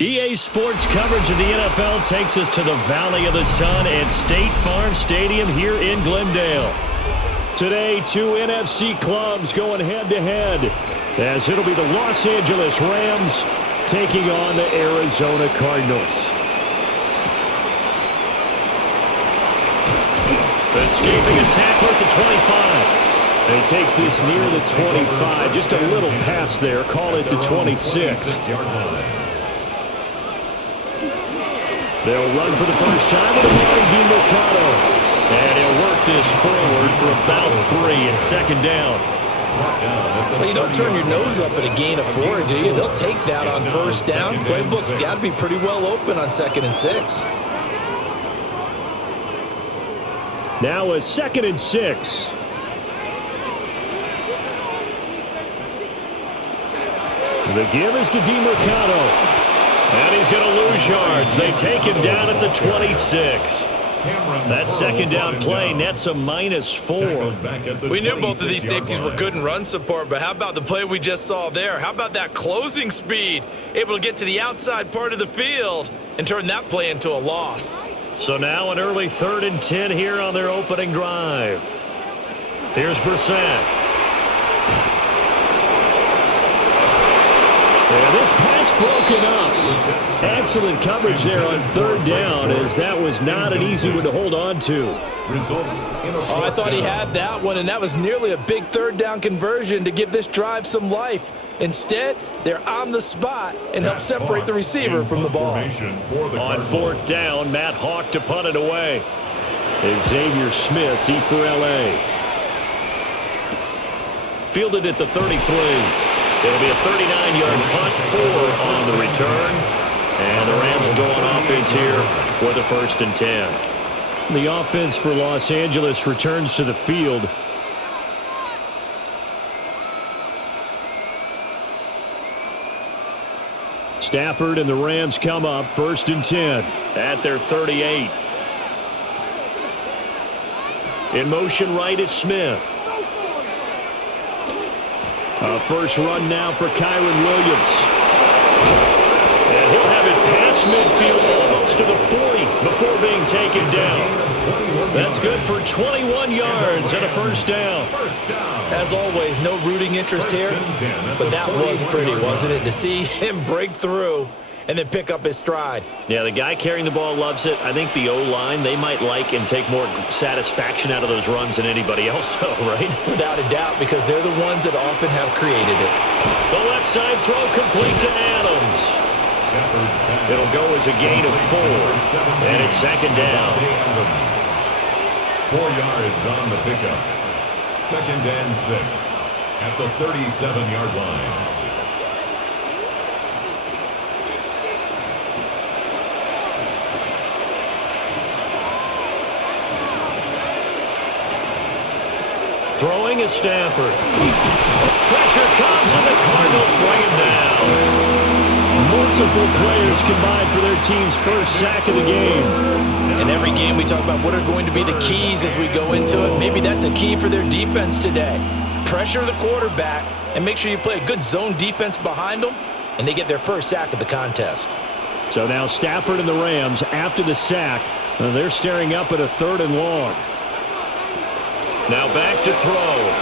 EA Sports coverage of the NFL takes us to the Valley of the Sun at State Farm Stadium here in Glendale. Today, two NFC clubs going head-to-head, as it'll be the Los Angeles Rams taking on the Arizona Cardinals. Escaping a tackle at the 25. And he takes this near the 25, just a little past there, call it the 26. They'll run for the first time with Mercado. And he'll work this forward for about 3 and second down. Well, you don't turn your nose up at a gain of 4, do you? They'll take that on first down. Playbook's got to be pretty well open on 2nd and 6. Now a 2nd and 6. The give is to Mercado. And he's going to lose yards. They take him down at the 26. That second down play nets a -4. We knew both of these safeties were good in run support, but how about the play we just saw there? How about that closing speed? Able to get to the outside part of the field and turn that play into a loss. So now an early 3rd and 10 here on their opening drive. Here's Brissett. And this pass broken up. Excellent coverage there on 3rd down, as that was not an easy one to hold on to. Oh, I thought he had that one, and that was nearly a big 3rd down conversion to give this drive some life. Instead, they're on the spot and help separate the receiver from the ball. On 4th down, Matt Hawk to punt it away. Xavier Smith deep for L.A. Fielded at the 33. It'll be a 39-yard punt, 4 on the return. And the Rams will go on offense here for the 1st and 10. The offense for Los Angeles returns to the field. Stafford and the Rams come up 1st and 10 at their 38. In motion right is Smith. First run now for Kyron Williams. And he'll have it past midfield almost to the 40 before being taken down. That's good for 21 yards and a 1st down. As always, no rooting interest here, but that was pretty, wasn't it, to see him break through and then pick up his stride. Yeah, the guy carrying the ball loves it. I think the O-line, they might like and take more satisfaction out of those runs than anybody else, though, right? Without a doubt, because they're the ones that often have created it. The left side throw complete to Adams. It'll go as a gain of 4, and it's 2nd down. 4 yards on the pickup. 2nd and 6 at the 37-yard line. Throwing is Stafford. Pressure comes, and the Cardinals bring him down. Multiple players combined for their team's first sack of the game. In every game we talk about what are going to be the keys as we go into it. Maybe that's a key for their defense today. Pressure the quarterback and make sure you play a good zone defense behind them, and they get their first sack of the contest. So now Stafford and the Rams, after the sack, they're staring up at a 3rd and long. Now back to throw.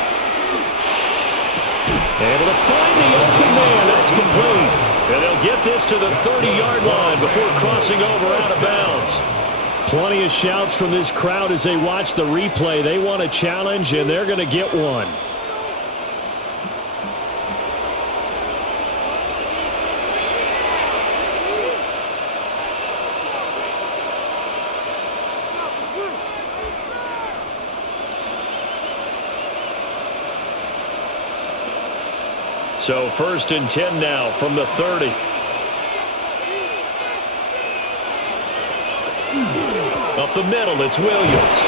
Able to find the open man. That's complete. And they'll get this to the 30-yard line before crossing over out of bounds. Plenty of shouts from this crowd as they watch the replay. They want a challenge, and they're going to get one. So 1st and 10 now from the 30. Up the middle, it's Williams.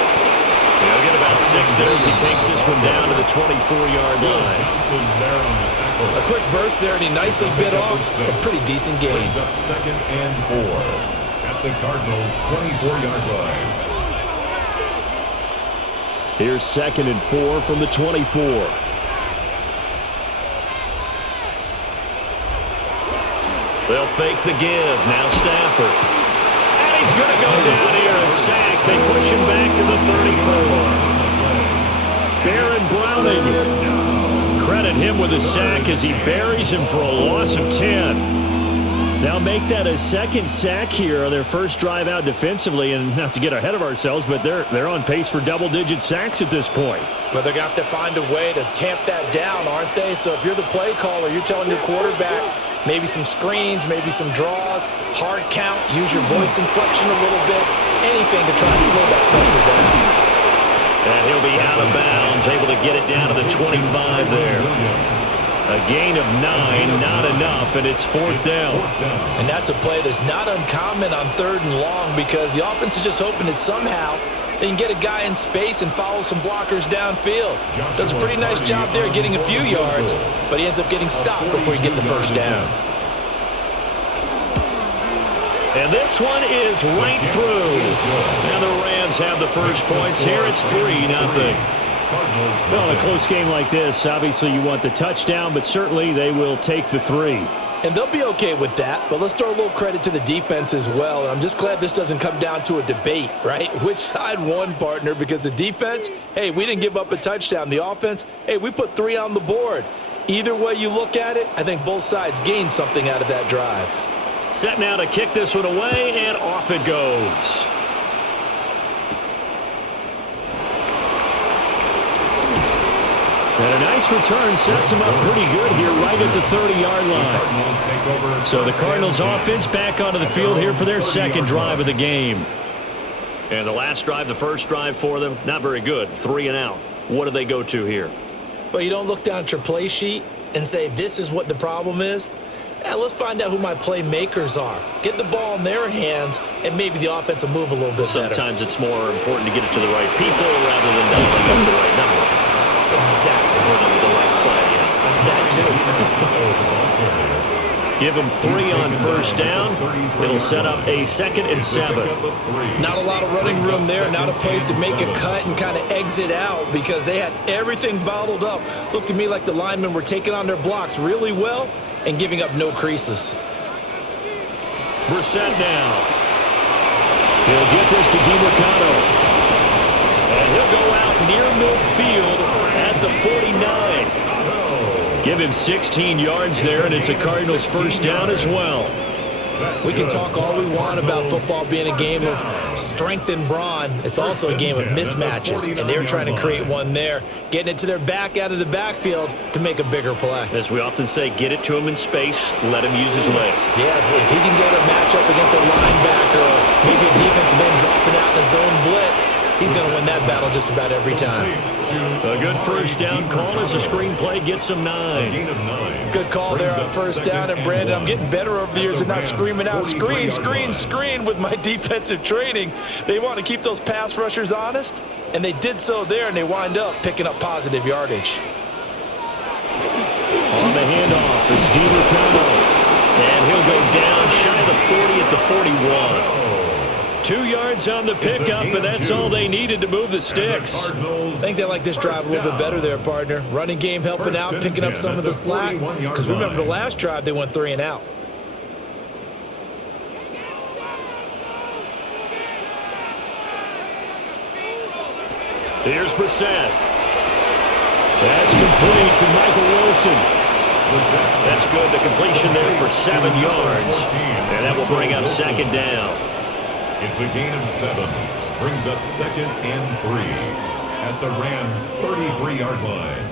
He'll get about 6 there as he takes this one down to the 24-yard line. A quick burst there, and he nicely bit off a pretty decent gain. 2nd and 4 at the Cardinals' 24-yard line. Here's 2nd and 4 from the 24. They'll fake the give. Now Stafford. And he's going to go down here. A sack. They push him back to the 34. Baron Browning. Credit him with a sack as he buries him for a loss of 10. Now make that a second sack here on their first drive out defensively, and not to get ahead of ourselves, but they're on pace for double-digit sacks at this point. But they're going to have to find a way to tamp that down, aren't they? So if you're the play caller, you're telling your quarterback maybe some screens, maybe some draws, hard count, use your voice inflection a little bit, anything to try and slow that pressure down. And he'll be out of bounds, able to get it down to the 25 there. A gain of 9, not enough, and it's fourth down. And that's a play that's not uncommon on third and long because the offense is just hoping that somehow they can get a guy in space and follow some blockers downfield. Does a pretty nice job there getting a few yards, but he ends up getting stopped before he gets the first down. And this one is right through. And the Rams have the first points here. It's 3-0. Well, in a close game like this, obviously you want the touchdown, but certainly they will take the 3. And they'll be okay with that, but let's throw a little credit to the defense as well. I'm just glad this doesn't come down to a debate, right? Which side won, partner? Because the defense, hey, we didn't give up a touchdown. The offense, hey, we put 3 on the board. Either way you look at it, I think both sides gained something out of that drive. Set now to kick this one away, and off it goes. And a nice return sets him up pretty good here right at the 30-yard line. So the Cardinals offense back onto the field here for their second drive of the game. And the last drive, the first drive for them, not very good. 3 and out. What do they go to here? Well, you don't look down at your play sheet and say, this is what the problem is. Let's find out who my playmakers are. Get the ball in their hands, and maybe the offense will move a little bit better. Sometimes it's more important to get it to the right people rather than dialing up the right number. Exactly. For the right play. That too. Give him 3 on first down. It'll set up a 2nd and 7. Not a lot of running room there. Not a place to make a cut and kind of exit out because they had everything bottled up. Looked to me like the linemen were taking on their blocks really well and giving up no creases. Brissett now. He'll get this to DiMercado. And he'll go out near midfield at the 49. Give him 16 yards there, and it's a Cardinals first down as well. We can talk all we want about football being a game of strength and brawn. It's also a game of mismatches, and they're trying to create one there, getting it to their back out of the backfield to make a bigger play. As we often say, get it to him in space, let him use his leg. Yeah, if he can get a matchup against a linebacker or maybe a defensive end dropping out in a zone blitz, he's going to win that battle just about every time. A good first down call as the screenplay gets him 9. Good call there on first down. And, Brandon, I'm getting better over the years and not screaming out, screen, screen, screen with my defensive training. They want to keep those pass rushers honest, and they did so there, and they wind up picking up positive yardage. On the handoff, it's DiMercado. And he'll go down shy of the 40 at the 41. 2 yards on the pickup, but that's all they needed to move the sticks. I think they like this drive a little bit better there, partner. Running game helping out, picking up some of the slack. Because remember, the last drive, they went 3 and out. Here's Brissett. That's complete to Michael Wilson. That's good. The completion there for 7 yards. And that will bring up second down. It's a gain of 7. Brings up 2nd and 3 at the Rams' 33-yard line.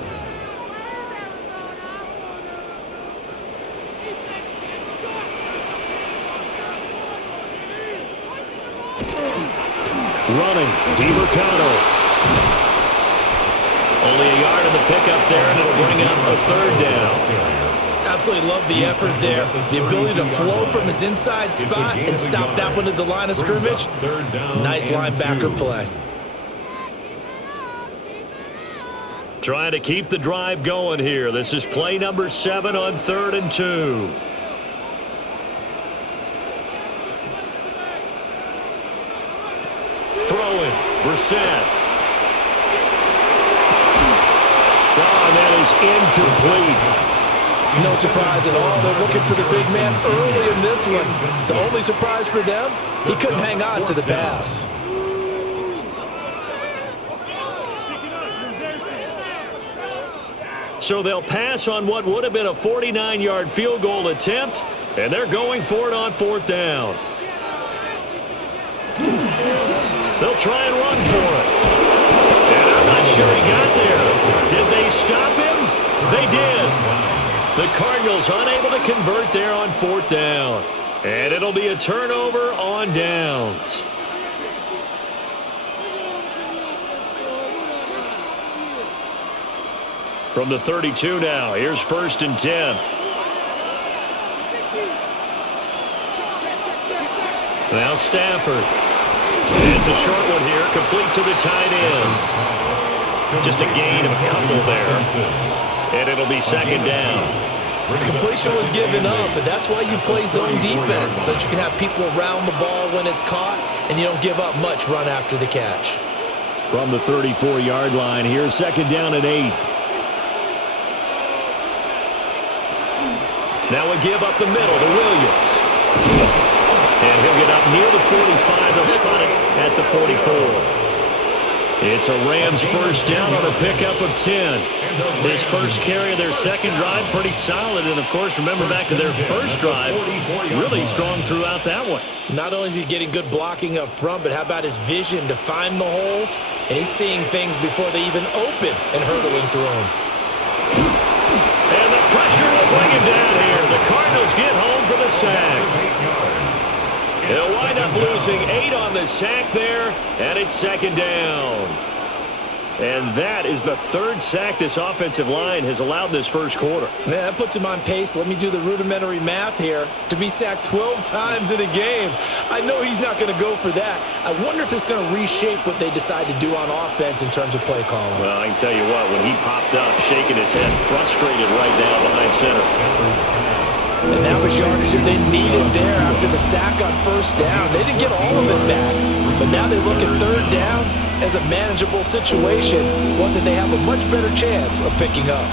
Running, DiMercado. Only a yard on the pickup there, and it'll bring up a 3rd down. Absolutely love the effort there. The ability to flow from his inside spot and stop that one at the line of scrimmage. Nice linebacker play. Trying to keep the drive going here. This is play number 7 on 3rd and 2. Throwing, Brissett. Oh, that is incomplete. No surprise at all. They're looking for the big man early in this one. The only surprise for them, he couldn't hang on to the pass. So they'll pass on what would have been a 49-yard field goal attempt, and they're going for it on 4th down. They'll try and run for it. And I'm not sure he got there. Did they stop him? They did. The Cardinals unable to convert there on 4th down. And it'll be a turnover on downs. From the 32 now, here's 1st and 10. Now Stafford. It's a short one here, complete to the tight end. Just a gain of a couple there. And it'll be 2nd down. The completion was given up, but that's why you play zone defense, so that you can have people around the ball when it's caught, and you don't give up much run after the catch. From the 34-yard line, here's 2nd down and 8. Now a give up the middle to Williams. And he'll get up near the 45. They'll spot it at the 44. It's a Rams 1st down on a pickup of 10. His first carry of their second drive, pretty solid. And, of course, remember back to their first drive, really strong throughout that one. Not only is he getting good blocking up front, but how about his vision to find the holes? And he's seeing things before they even open and hurdling through them. And the pressure will bring him down here. The Cardinals get home for the sack. They'll wind up losing 8 on the sack there, and it's 2nd down. And that is the 3rd sack this offensive line has allowed this first quarter. Man, that puts him on pace. Let me do the rudimentary math here. To be sacked 12 times in a game, I know he's not going to go for that. I wonder if it's going to reshape what they decide to do on offense in terms of play calling. Well, I can tell you what, when he popped up, shaking his head, frustrated right now behind center. And that was yardage that they needed there after the sack on 1st down. They didn't get all of it back, but now they look at 3rd down as a manageable situation, one that they have a much better chance of picking up.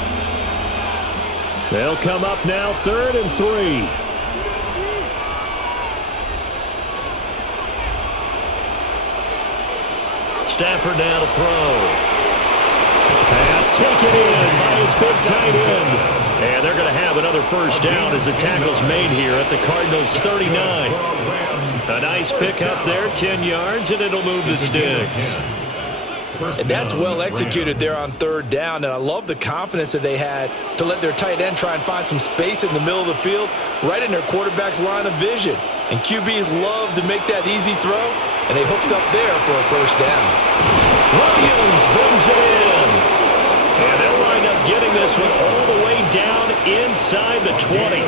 They'll come up now 3rd and 3. Stafford now to throw. Pass taken in by his big tight end. And they're going to have another 1st down as the tackle's made here at the Cardinals' 39. A nice pickup there, 10 yards, and it'll move the sticks. And that's well executed there on 3rd down, and I love the confidence that they had to let their tight end try and find some space in the middle of the field, right in their quarterback's line of vision. And QBs love to make that easy throw, and they hooked up there for a 1st down. Williams brings it in. And they'll wind up getting this one all the way down inside the 20.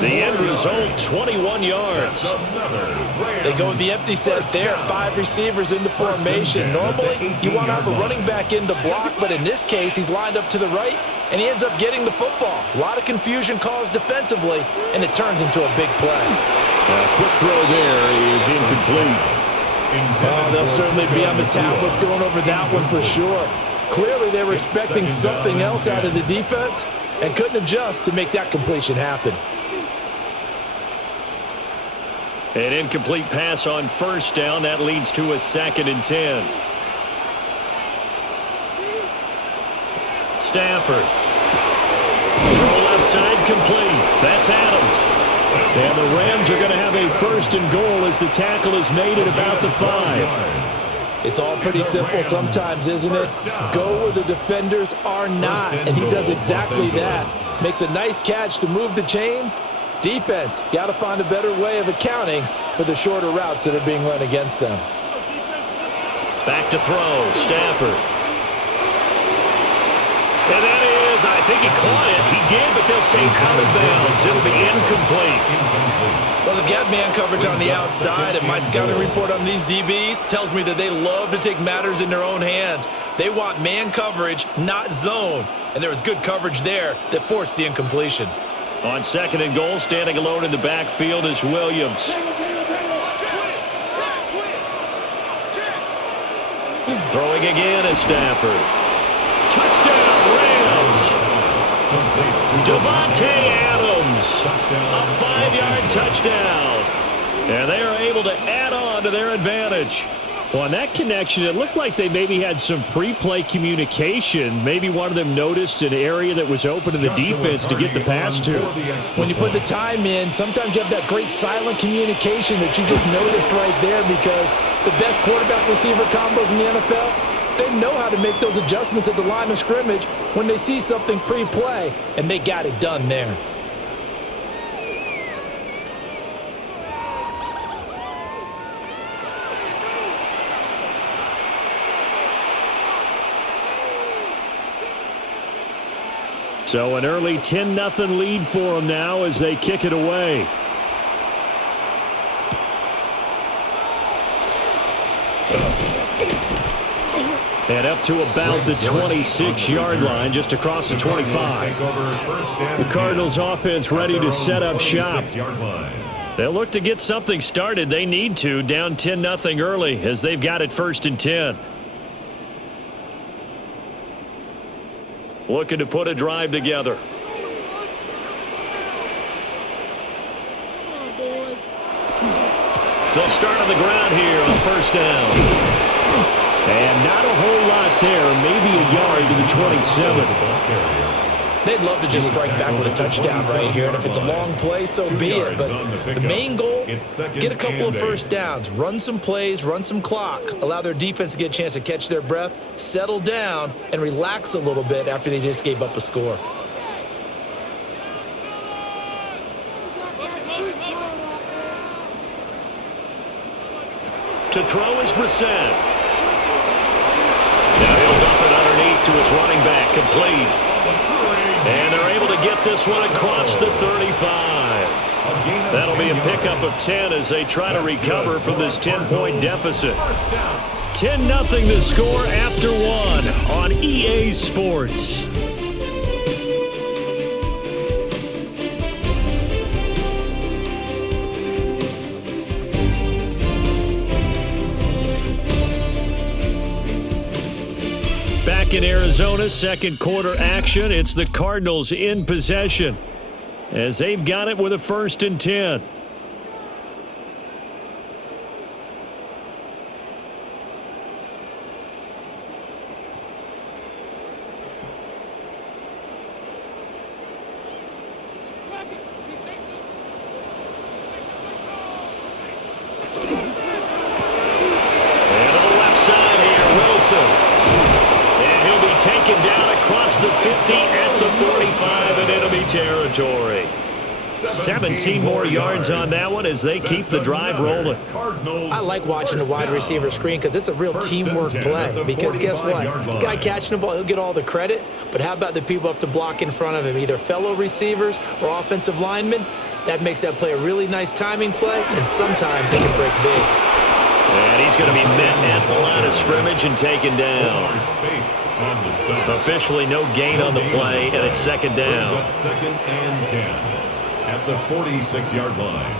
The end result, 21 yards. They go with the empty set there, 5 receivers in the formation. Normally, you want to have a running back in to block, but in this case, he's lined up to the right, and he ends up getting the football. A lot of confusion caused defensively, and it turns into a big play. A quick throw there is incomplete. Oh, they'll certainly be on the tablets going over that one for sure. Clearly, they were expecting something else out of the defense and couldn't adjust to make that completion happen. An incomplete pass on 1st down. That leads to a 2nd and 10. Stafford. Throw left side complete. That's Adams. And the Rams are going to have a 1st and goal as the tackle is made at about the 5. It's all pretty simple sometimes, isn't it? Go where the defenders are not, and he does exactly that. Makes a nice catch to move the chains. Defense, got to find a better way of accounting for the shorter routes that are being run against them. Back to throw, Stafford. And that is, I think he caught it. He did, but they'll say out of bounds. It'll be incomplete. Well, they've got man coverage on the outside, and my scouting report on these DBs tells me that they love to take matters in their own hands. They want man coverage, not zone. And there was good coverage there that forced the incompletion. On 2nd and goal, standing alone in the backfield is Williams. Throwing again is Stafford. Touchdown, Rams! Devontae Adams, a 5-yard touchdown. And they are able to add on to their advantage. Well, on that connection, it looked like they maybe had some pre-play communication. Maybe one of them noticed an area that was open to the defense to get the pass to. When you put the time in, sometimes you have that great silent communication that you just noticed right there, because the best quarterback-receiver combos in the NFL, they know how to make those adjustments at the line of scrimmage when they see something pre-play, and they got it done there. So an early 10-0 lead for them now as they kick it away. And up to about the 26-yard line, just across the 25. The Cardinals offense ready to set up shop. They'll look to get something started. They need to, down 10-0 early as they've got it 1st and 10. Looking to put a drive together. They'll start on the ground here on 1st down. And not a whole lot there, maybe a yard to the 27. They'd love to just strike back with a touchdown right here, and if it's a long play, so be it. But the main goal, get a couple of 1st downs, run some plays, run some clock, allow their defense to get a chance to catch their breath, settle down, and relax a little bit after they just gave up a score. To throw is Brissett. Now he'll dump it underneath to his running back, complete. And they're able to get this one across the 35. That'll be a pickup of 10 as they try to recover from this 10-point deficit. 10-0 the score after 1 on EA Sports. Back in Arizona, 2nd quarter action. It's the Cardinals in possession as they've got it with a 1st and 10. And to the left side here, Wilson. Taken down across the 50 at the 45, and it'll be territory. 17 more yards on that one as they keep the drive rolling. I like watching the wide receiver screen because it's a real teamwork play. Because guess what? The guy catching the ball, he'll get all the credit. But how about the people up to block in front of him, either fellow receivers or offensive linemen? That makes that play a really nice timing play, and sometimes it can break big. And he's going to be met at the line of scrimmage and taken down. Officially no gain on the play, and it's 2nd down. 2nd and 10 at the 46-yard line.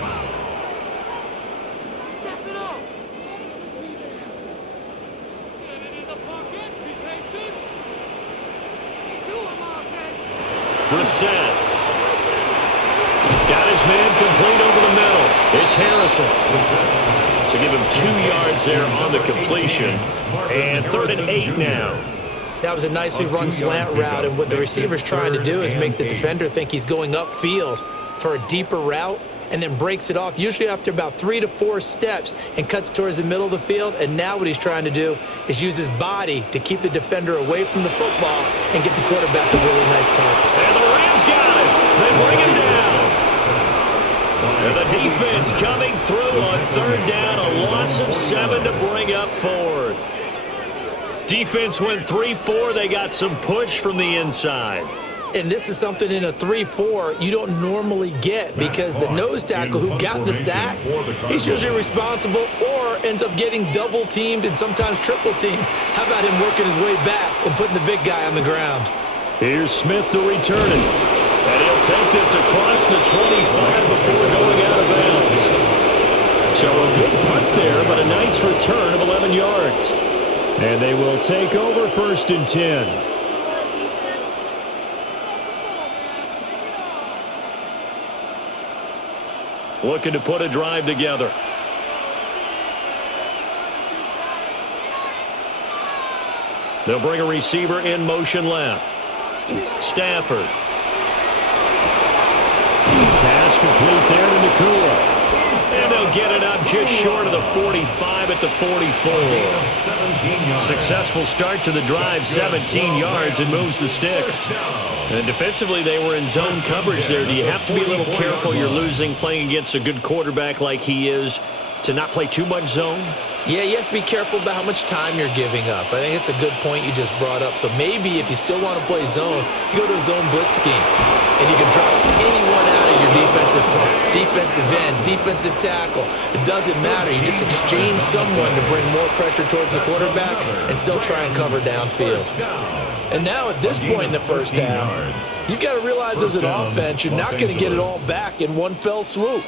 Brissett. Got his man complete over the middle. It's Harrison. So give him 2 yards there on the completion. And 3rd and 8 now. That was a nicely run slant route, and what the receiver's trying to do is make the defender think he's going upfield for a deeper route, and then breaks it off, usually after about 3 to 4 steps, and cuts towards the middle of the field. And now what he's trying to do is use his body to keep the defender away from the football and get the quarterback a really nice target. And the Rams got him. They bring him down. And the defense coming through on 3rd down, a loss of 7 to bring up 4th. Defense went 3-4. They got some push from the inside. And this is something in a 3-4 you don't normally get, because the nose tackle who got the sack, he's usually responsible or ends up getting double teamed and sometimes triple teamed. How about him working his way back and putting the big guy on the ground? Here's Smith to return it. And he'll take this across the 25 before going out of bounds. So a good punt there, but a nice return of 11 yards. And they will take over 1st and 10. Looking to put a drive together. They'll bring a receiver in motion left. Stafford. Pass complete there to Nakua. And they'll get it up just short of the 45 at the 44. Successful start to the drive, 17 yards, and moves the sticks. And defensively, they were in zone coverage there. Do you have to be a little careful? You're losing, playing against a good quarterback like he is, to not play too much zone? Yeah, you have to be careful about how much time you're giving up. I think it's a good point you just brought up. So maybe if you still want to play zone, you go to a zone blitz scheme. And you can drop anyone out of your defensive end, defensive tackle. It doesn't matter. You just exchange someone to bring more pressure towards the quarterback and still try and cover downfield. And now at this point in the first half, you've got to realize as an offense, you're not going to get it all back in one fell swoop.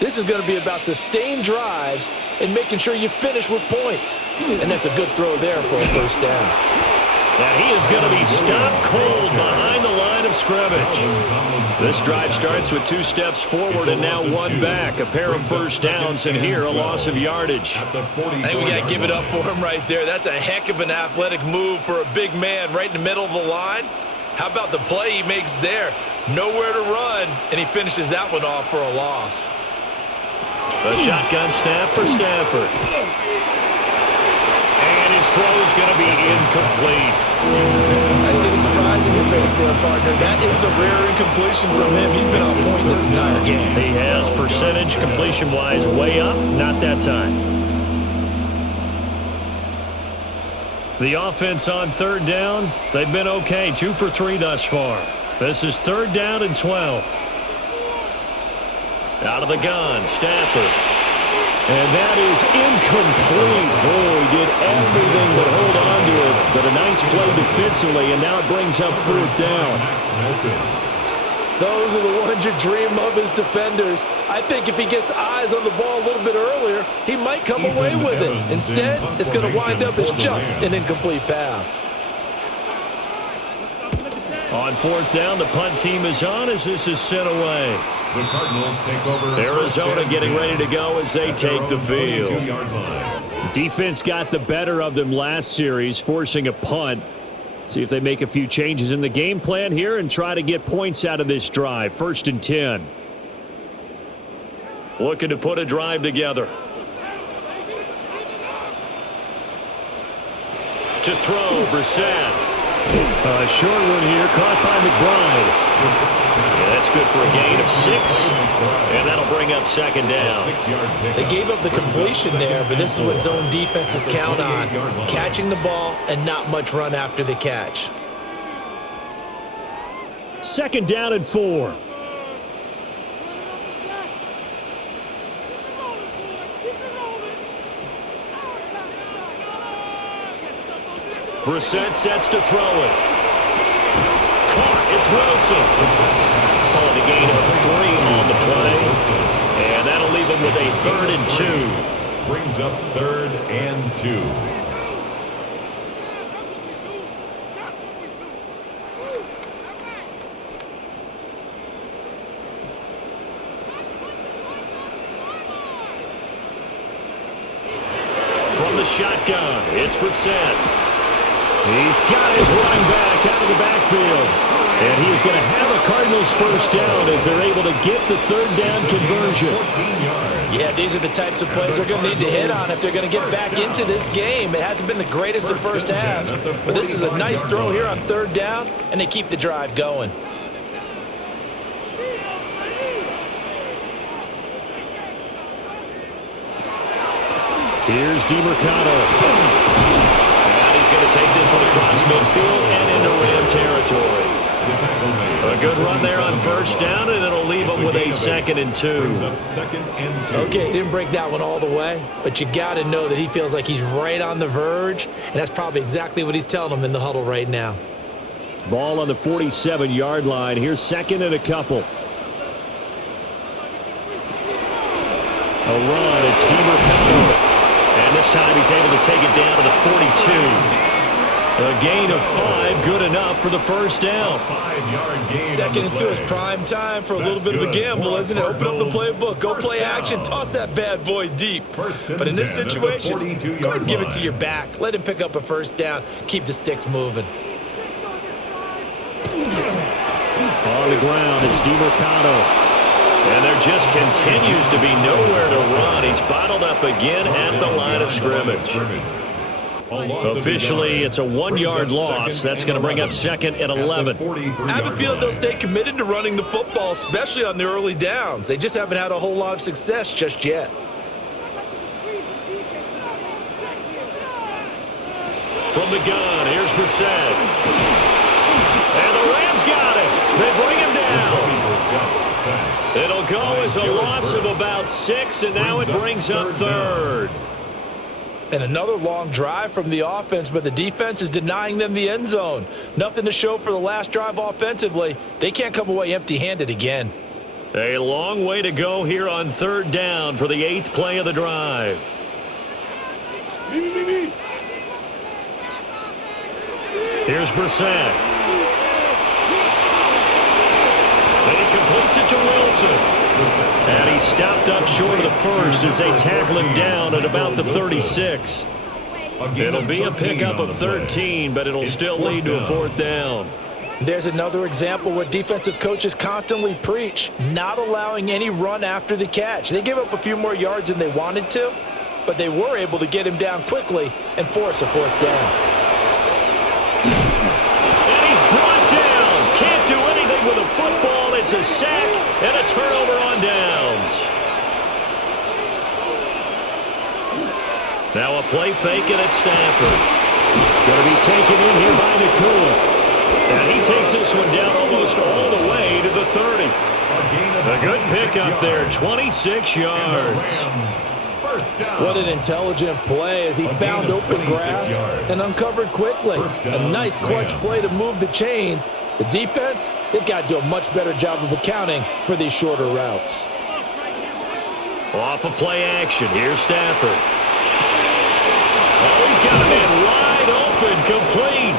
This is going to be about sustained drives and making sure you finish with points. And that's a good throw there for a first down. And he is going to be stopped cold behind the line of scrimmage. This drive starts with 2 steps forward and now 1 back. A pair of first downs, and here a loss of yardage. I think we got to give it up for him right there. That's a heck of an athletic move for a big man right in the middle of the line. How about the play he makes there? Nowhere to run, and he finishes that one off for a loss. A shotgun snap for Stafford. And his throw is going to be incomplete. I see the surprise in your face there, partner. That is a rare incompletion from him. He's been on point this entire game. He has percentage completion-wise way up, not that time. The offense on third down, they've been okay, 2 for 3 thus far. This is 3rd down and 12. Out of the gun, Stafford. And that is incomplete. Boy, he did everything but hold on to it. But a nice play defensively, and now it brings up 4th down. Those are the ones you dream of as defenders. I think if he gets eyes on the ball a little bit earlier, he might come away with it. Instead, it's going to wind up as just an incomplete pass. On 4th down, the punt team is on as this is sent away. The Cardinals take over. Arizona getting ready to go as they take the field. Defense got the better of them last series, forcing a punt. See if they make a few changes in the game plan here and try to get points out of this drive. 1st and 10. Looking to put a drive together. To throw, Brissett. A short one here, caught by McBride. Yeah, that's good for a gain of 6. And that'll bring up 2nd down. They gave up the completion there, but this is what zone defenses count on. Catching the ball and not much run after the catch. 2nd down and 4. Brissett sets to throw it. Caught. It's Wilson. Calling a gain of 3 on the play. And that'll leave him with a 3rd and 2. Brings up 3rd and 2. From the shotgun, it's Brissett. He's got his running back out of the backfield. And he is going to have a Cardinals first down as they're able to get the 3rd down conversion. Yeah, these are the types of plays they're going to need to hit on if they're going to get back into this game. It hasn't been the greatest of first halves, but this is a nice throw here on 3rd down, and they keep the drive going. Here's DeMarcado. Going to take this one across midfield and into Ram territory. A good run there on 1st down, and it'll leave them with a 2nd and 2. Okay, he didn't break that one all the way, but you got to know that he feels like he's right on the verge, and that's probably exactly what he's telling them in the huddle right now. Ball on the 47-yard line. Here's 2nd and a couple. A run. It's DeMarcado. And this time he's able to take it down to the 42. A gain of 5, good enough for the first down. 5-yard gain. Second into his prime time for a little bit of a gamble, isn't it? Open up the playbook, go play action, toss that bad boy deep. But in this situation, go ahead and give it to your back. Let him pick up a first down. Keep the sticks moving. On the ground, it's DeMercado. And there just continues to be nowhere to run. He's bottled up again at the line of scrimmage. Officially, it's a 1-yard loss. That's going to bring up second and 11. I have a feeling they'll stay committed to running the football, especially on the early downs. They just haven't had a whole lot of success just yet. From the gun, here's Brissett. And the Rams got it. They bring him down. It'll go as a loss of about 6, and now it brings up third. And another long drive from the offense, but the defense is denying them the end zone. Nothing to show for the last drive offensively. They can't come away empty-handed again. A long way to go here on third down for the 8th play of the drive. Here's Brissett. And he completes it to Wilson. And he stopped up short of the first as they tackle him down at about the 36. It'll be a pickup of 13, but it'll still lead to a fourth down. There's another example where defensive coaches constantly preach, not allowing any run after the catch. They gave up a few more yards than they wanted to, but they were able to get him down quickly and force a fourth down. And he's brought down. Can't do anything with a football. It's a sack and a turnover on downs. Now a play fake, and it's Stafford. Going to be taken in here by Nakua. And he takes this one down almost all the way to the 30. A good pickup there, 26 yards. What an intelligent play as he found open grass and uncovered quickly. A nice clutch play to move the chains. The defense, they've got to do a much better job of accounting for these shorter routes. Off of play action, here's Stafford. Oh, he's got a man wide open, complete.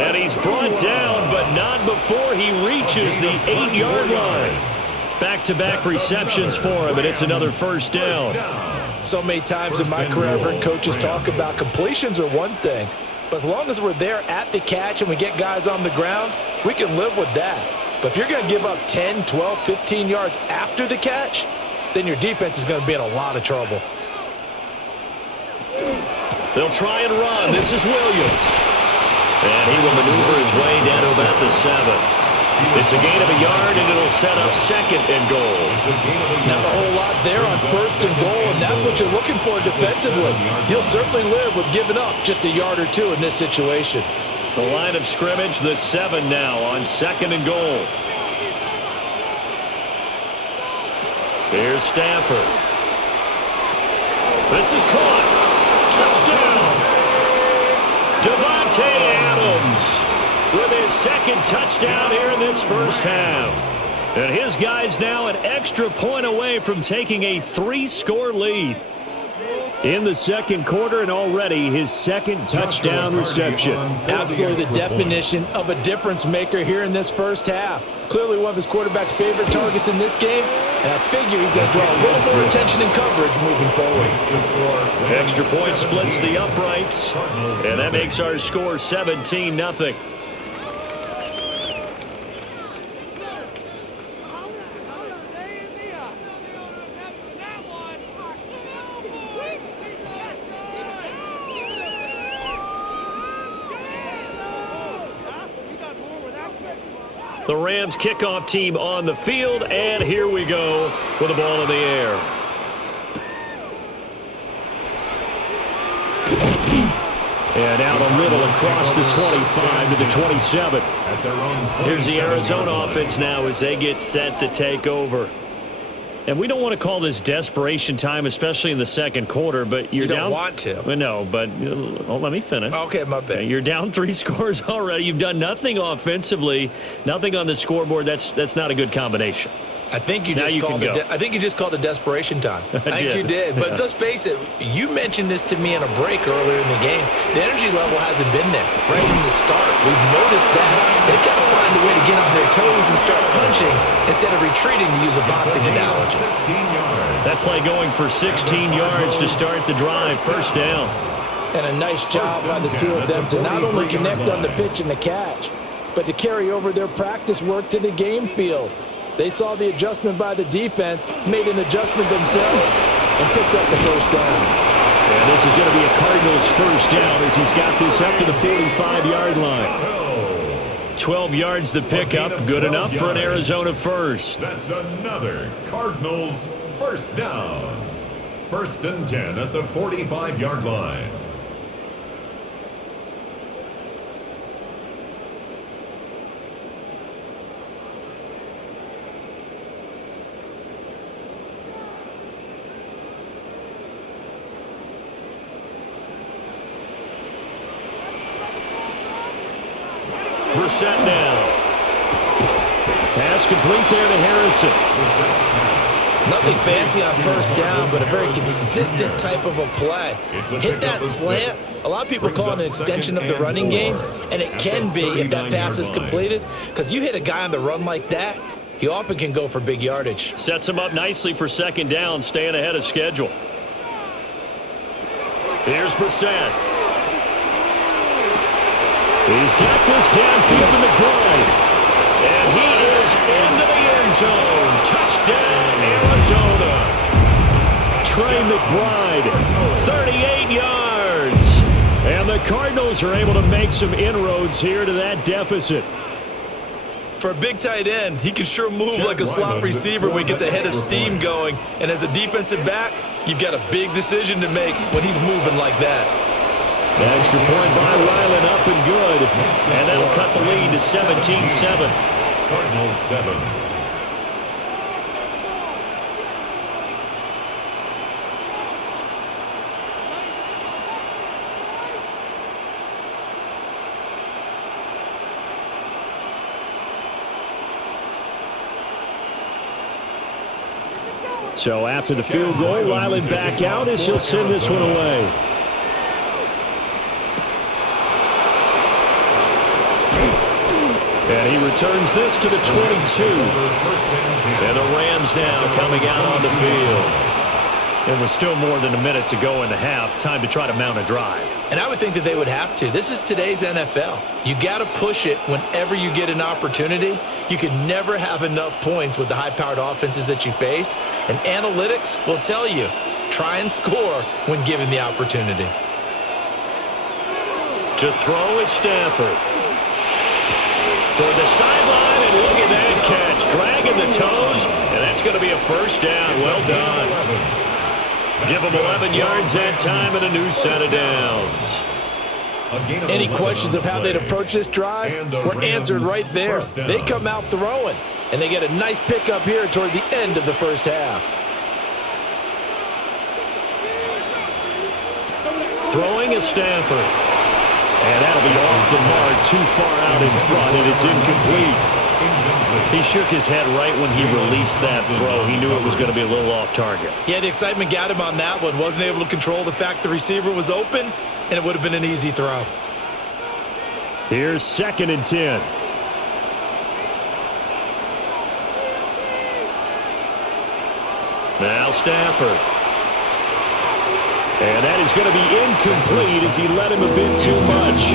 And he's brought down, but not before he reaches the 8-yard line. Back-to-back receptions for him, and it's another first down. So many times in my career, I've heard coaches talk about completions are one thing, but as long as we're there at the catch and we get guys on the ground, we can live with that. But if you're going to give up 10, 12, 15 yards after the catch, then your defense is going to be in a lot of trouble. They'll try and run. This is Williams. And he will maneuver his way down to about the 7. It's a gain of a yard, and it'll set up second and goal. Not a whole lot there on first and goal, and that's what you're looking for defensively. You'll certainly live with giving up just a yard or two in this situation. The line of scrimmage, the 7 now on second and goal. Here's Stafford. This is caught. Touchdown. Devontae Adams with his second touchdown here in this first half. And his guy's now an extra point away from taking a 3-score lead in the second quarter, and already his second touchdown reception. Absolutely the definition of a difference maker here in this first half. Clearly one of his quarterback's favorite targets in this game, and I figure he's going to draw a little more attention and coverage moving forward. Extra point splits the uprights, and that makes our score 17-0. The Rams kickoff team on the field, and here we go with the ball in the air. And out a little across the 25 to the 27. Here's the Arizona offense now as they get set to take over. And we don't want to call this desperation time, especially in the second quarter, but you're down. You don't want to. No, but let me finish. Okay, my bad. You're down 3 scores already. You've done nothing offensively, nothing on the scoreboard. That's not a good combination. I think you Now just you called can it. I think you just called it desperation time. I think you did. But let's face it. You mentioned this to me in a break earlier in the game. The energy level hasn't been there right from the start. We've noticed that they've got to find a way to get on their toes and start punching instead of retreating, to use a boxing analogy. That play going for 16 yards to start the drive. First down. And a nice job by the two of them to not only connect on the pitch and the catch, but to carry over their practice work to the game field. They saw the adjustment by the defense, made an adjustment themselves, and picked up the first down. And this is going to be a Cardinals first down as he's got this up to the 45-yard line. 12 yards the pickup, good enough for an Arizona first. That's another Cardinals first down. First and 10 at the 45-yard line. Brissett now. Pass complete there to Harrison. Nothing fancy on first down, but a very consistent type of a play. Hit that slant. A lot of people call it an extension of the running game, and it can be if that pass is completed, because you hit a guy on the run like that, he often can go for big yardage. Sets him up nicely for second down, staying ahead of schedule. Here's Brissett. He's got this downfield to McBride. And he is into the end zone. Touchdown, Arizona. Trey McBride, 38 yards. And the Cardinals are able to make some inroads here to that deficit. For a big tight end, he can sure move like a slot receiver when he gets a head of steam going. And as a defensive back, you've got a big decision to make when he's moving like that. Extra point by Ryland, up and good. And that'll cut the lead to 17-7. Cardinals 7. So after the field goal, Ryland back out as he'll send this one away. And he returns this to the 22. And the Rams now coming out on the field. And with still more than a minute to go in the half, time to try to mount a drive. And I would think that they would have to. This is today's NFL. You got to push it whenever you get an opportunity. You can never have enough points with the high-powered offenses that you face. And analytics will tell you, try and score when given the opportunity. To throw is Stafford. Toward the sideline, and look at that catch. Dragging the toes, and that's going to be a first down. Well done. Give them 11 yards that time and a new set of downs. Any questions of how they'd approach this drive were answered right there. They come out throwing, and they get a nice pickup here toward the end of the first half. Throwing is Stafford. And that'll be off the mark, too far out in front, and it's incomplete. He shook his head right when he released that throw. He knew it was going to be a little off target. Yeah, the excitement got him on that one. Wasn't able to control the fact the receiver was open, and it would have been an easy throw. Here's 2nd and 10. Now Stafford. And that is going to be incomplete as he let him a bit too much.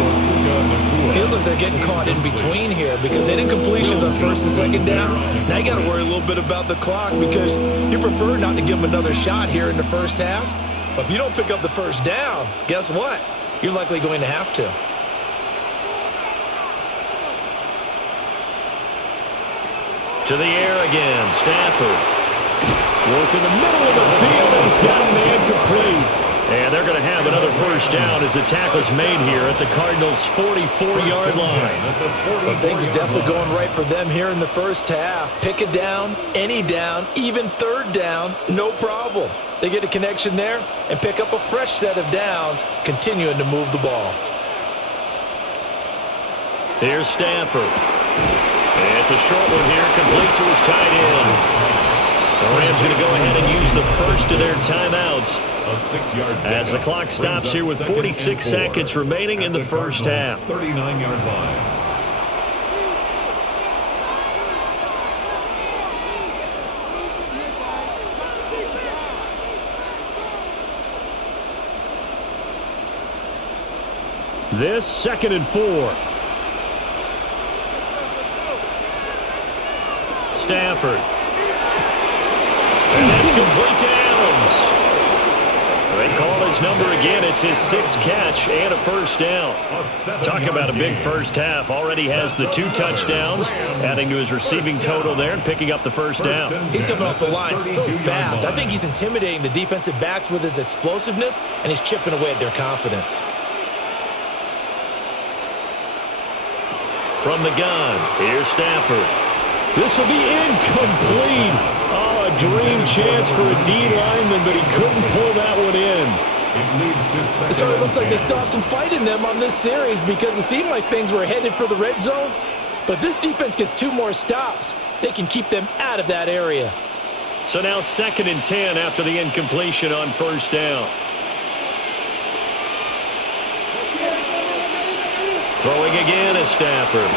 Feels like they're getting caught in between here because they did incompletions on first and second down. Now you got to worry a little bit about the clock because you prefer not to give them another shot here in the first half. But if you don't pick up the first down, guess what? You're likely going to have to. To the air again, Stafford. Work in the middle of the field, and he's got a man complete. And they're going to have another first down as the tackle's made here at the Cardinals' 44-yard line. Well, things are definitely going right for them here in the first half. Pick a down, any down, even third down, no problem. They get a connection there and pick up a fresh set of downs, continuing to move the ball. Here's Stafford. It's a short one here, complete to his tight end. The Rams going to go ahead and use the first of their timeouts as the clock stops here with 46 seconds remaining in the first half. 39-yard line. This 2nd and 4. Stafford. And that's complete to Adams. They call his number again. It's his 6th catch and a first down. Talk about a big first half. Already has the 2 touchdowns, adding to his receiving total there and picking up the first down. He's coming off the line so fast. I think he's intimidating the defensive backs with his explosiveness, and he's chipping away at their confidence. From the gun, here's Stafford. This will be incomplete. Oh, a dream chance for a D lineman, but he couldn't pull that one in. It sort of looks like they still have some fight in them on this series because it seemed like things were headed for the red zone. But this defense gets 2 more stops. They can keep them out of that area. So now 2nd and 10 after the incompletion on first down. Throwing again is Stafford.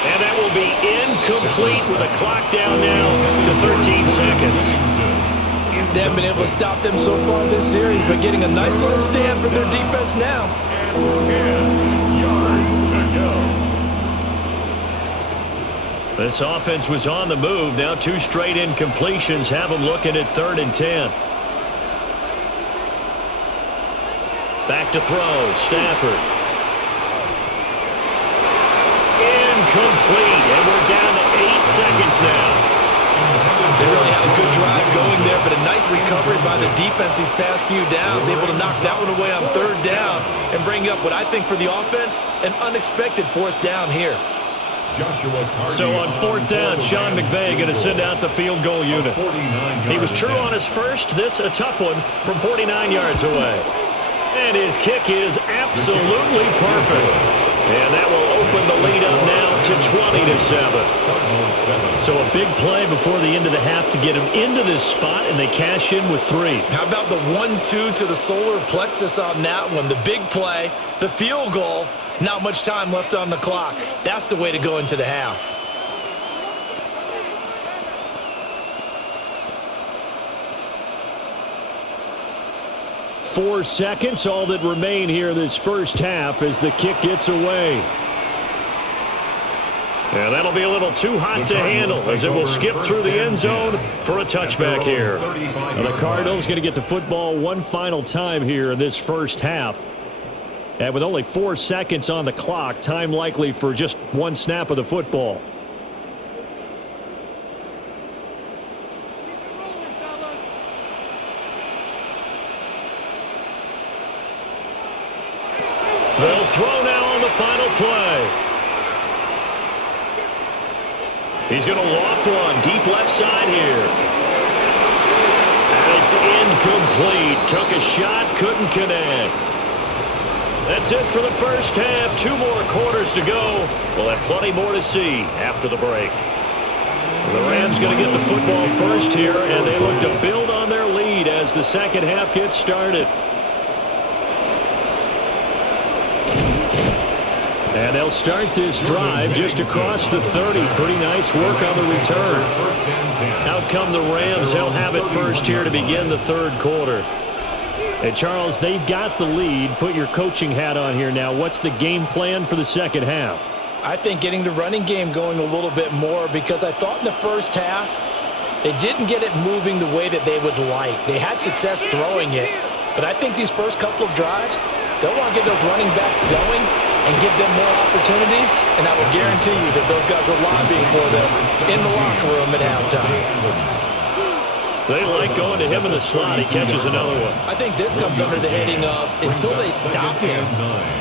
And that will be incomplete with a clock down now to 13 seconds. They haven't been able to stop them so far this series, but getting a nice little stand from their defense now. 10 yards to go. This offense was on the move. Now 2 straight incompletions have them looking at 3rd and 10. Back to throw, Stafford. Incomplete, and we're down to 8 seconds now. They really had a good drive going there, but a nice recovery by the defense these past few downs, able to knock that one away on 3rd down and bring up what I think for the offense, an unexpected 4th down here. So on 4th down, Sean McVay going to send out the field goal unit. He was true on his first. This a tough one from 49 yards away. And his kick is absolutely perfect. And that will open the lead up now to 20-7. So a big play before the end of the half to get him into this spot, and they cash in with 3. How about the 1-2 to the solar plexus on that one? The big play, the field goal, not much time left on the clock. That's the way to go into the half. Four seconds, all that remain here this first half as the kick gets away. And that'll be a little too hot to handle as it will skip through the end zone for a touchback here. And the Cardinals going to get the football one final time here in this first half. And with only 4 seconds on the clock, time likely for just 1 snap of the football. They'll throw now on the final play. He's going to loft one deep left side here. And it's incomplete. Took a shot, couldn't connect. That's it for the first half. 2 more quarters to go. We'll have plenty more to see after the break. The Rams going to get the football first here, and they look to build on their lead as the second half gets started. And they'll start this drive just across the 30. Pretty nice work on the return. Out come the Rams. They'll have it first here to begin the 3rd quarter. And Charles, they've got the lead. Put your coaching hat on here now. What's the game plan for the second half? I think getting the running game going a little bit more, because I thought in the first half they didn't get it moving the way that they would like. They had success throwing it, but I think these first couple of drives, they'll want to get those running backs going and give them more opportunities, and I will guarantee you that those guys were lobbying for them in the locker room at halftime. They like going to him in the slot. He catches another one. I think this comes under the heading of until they stop him,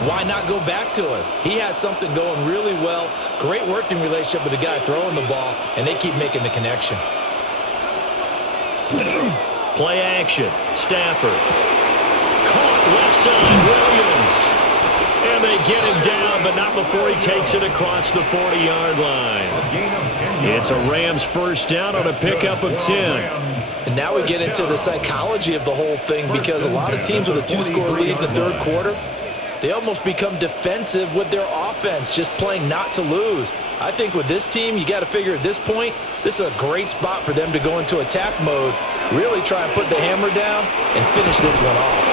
why not go back to him? He has something going really well, great working relationship with the guy throwing the ball, and they keep making the connection. Play action. Stafford. Caught left side. Williams. And And they get him down, but not before he takes it across the 40-yard line. It's a Rams first down on a pickup of 10. And now we get into the psychology of the whole thing, because a lot of teams with a 2-score lead in the third quarter, they almost become defensive with their offense, just playing not to lose. I think with this team, you got to figure at this point, this is a great spot for them to go into attack mode, really try and put the hammer down and finish this one off.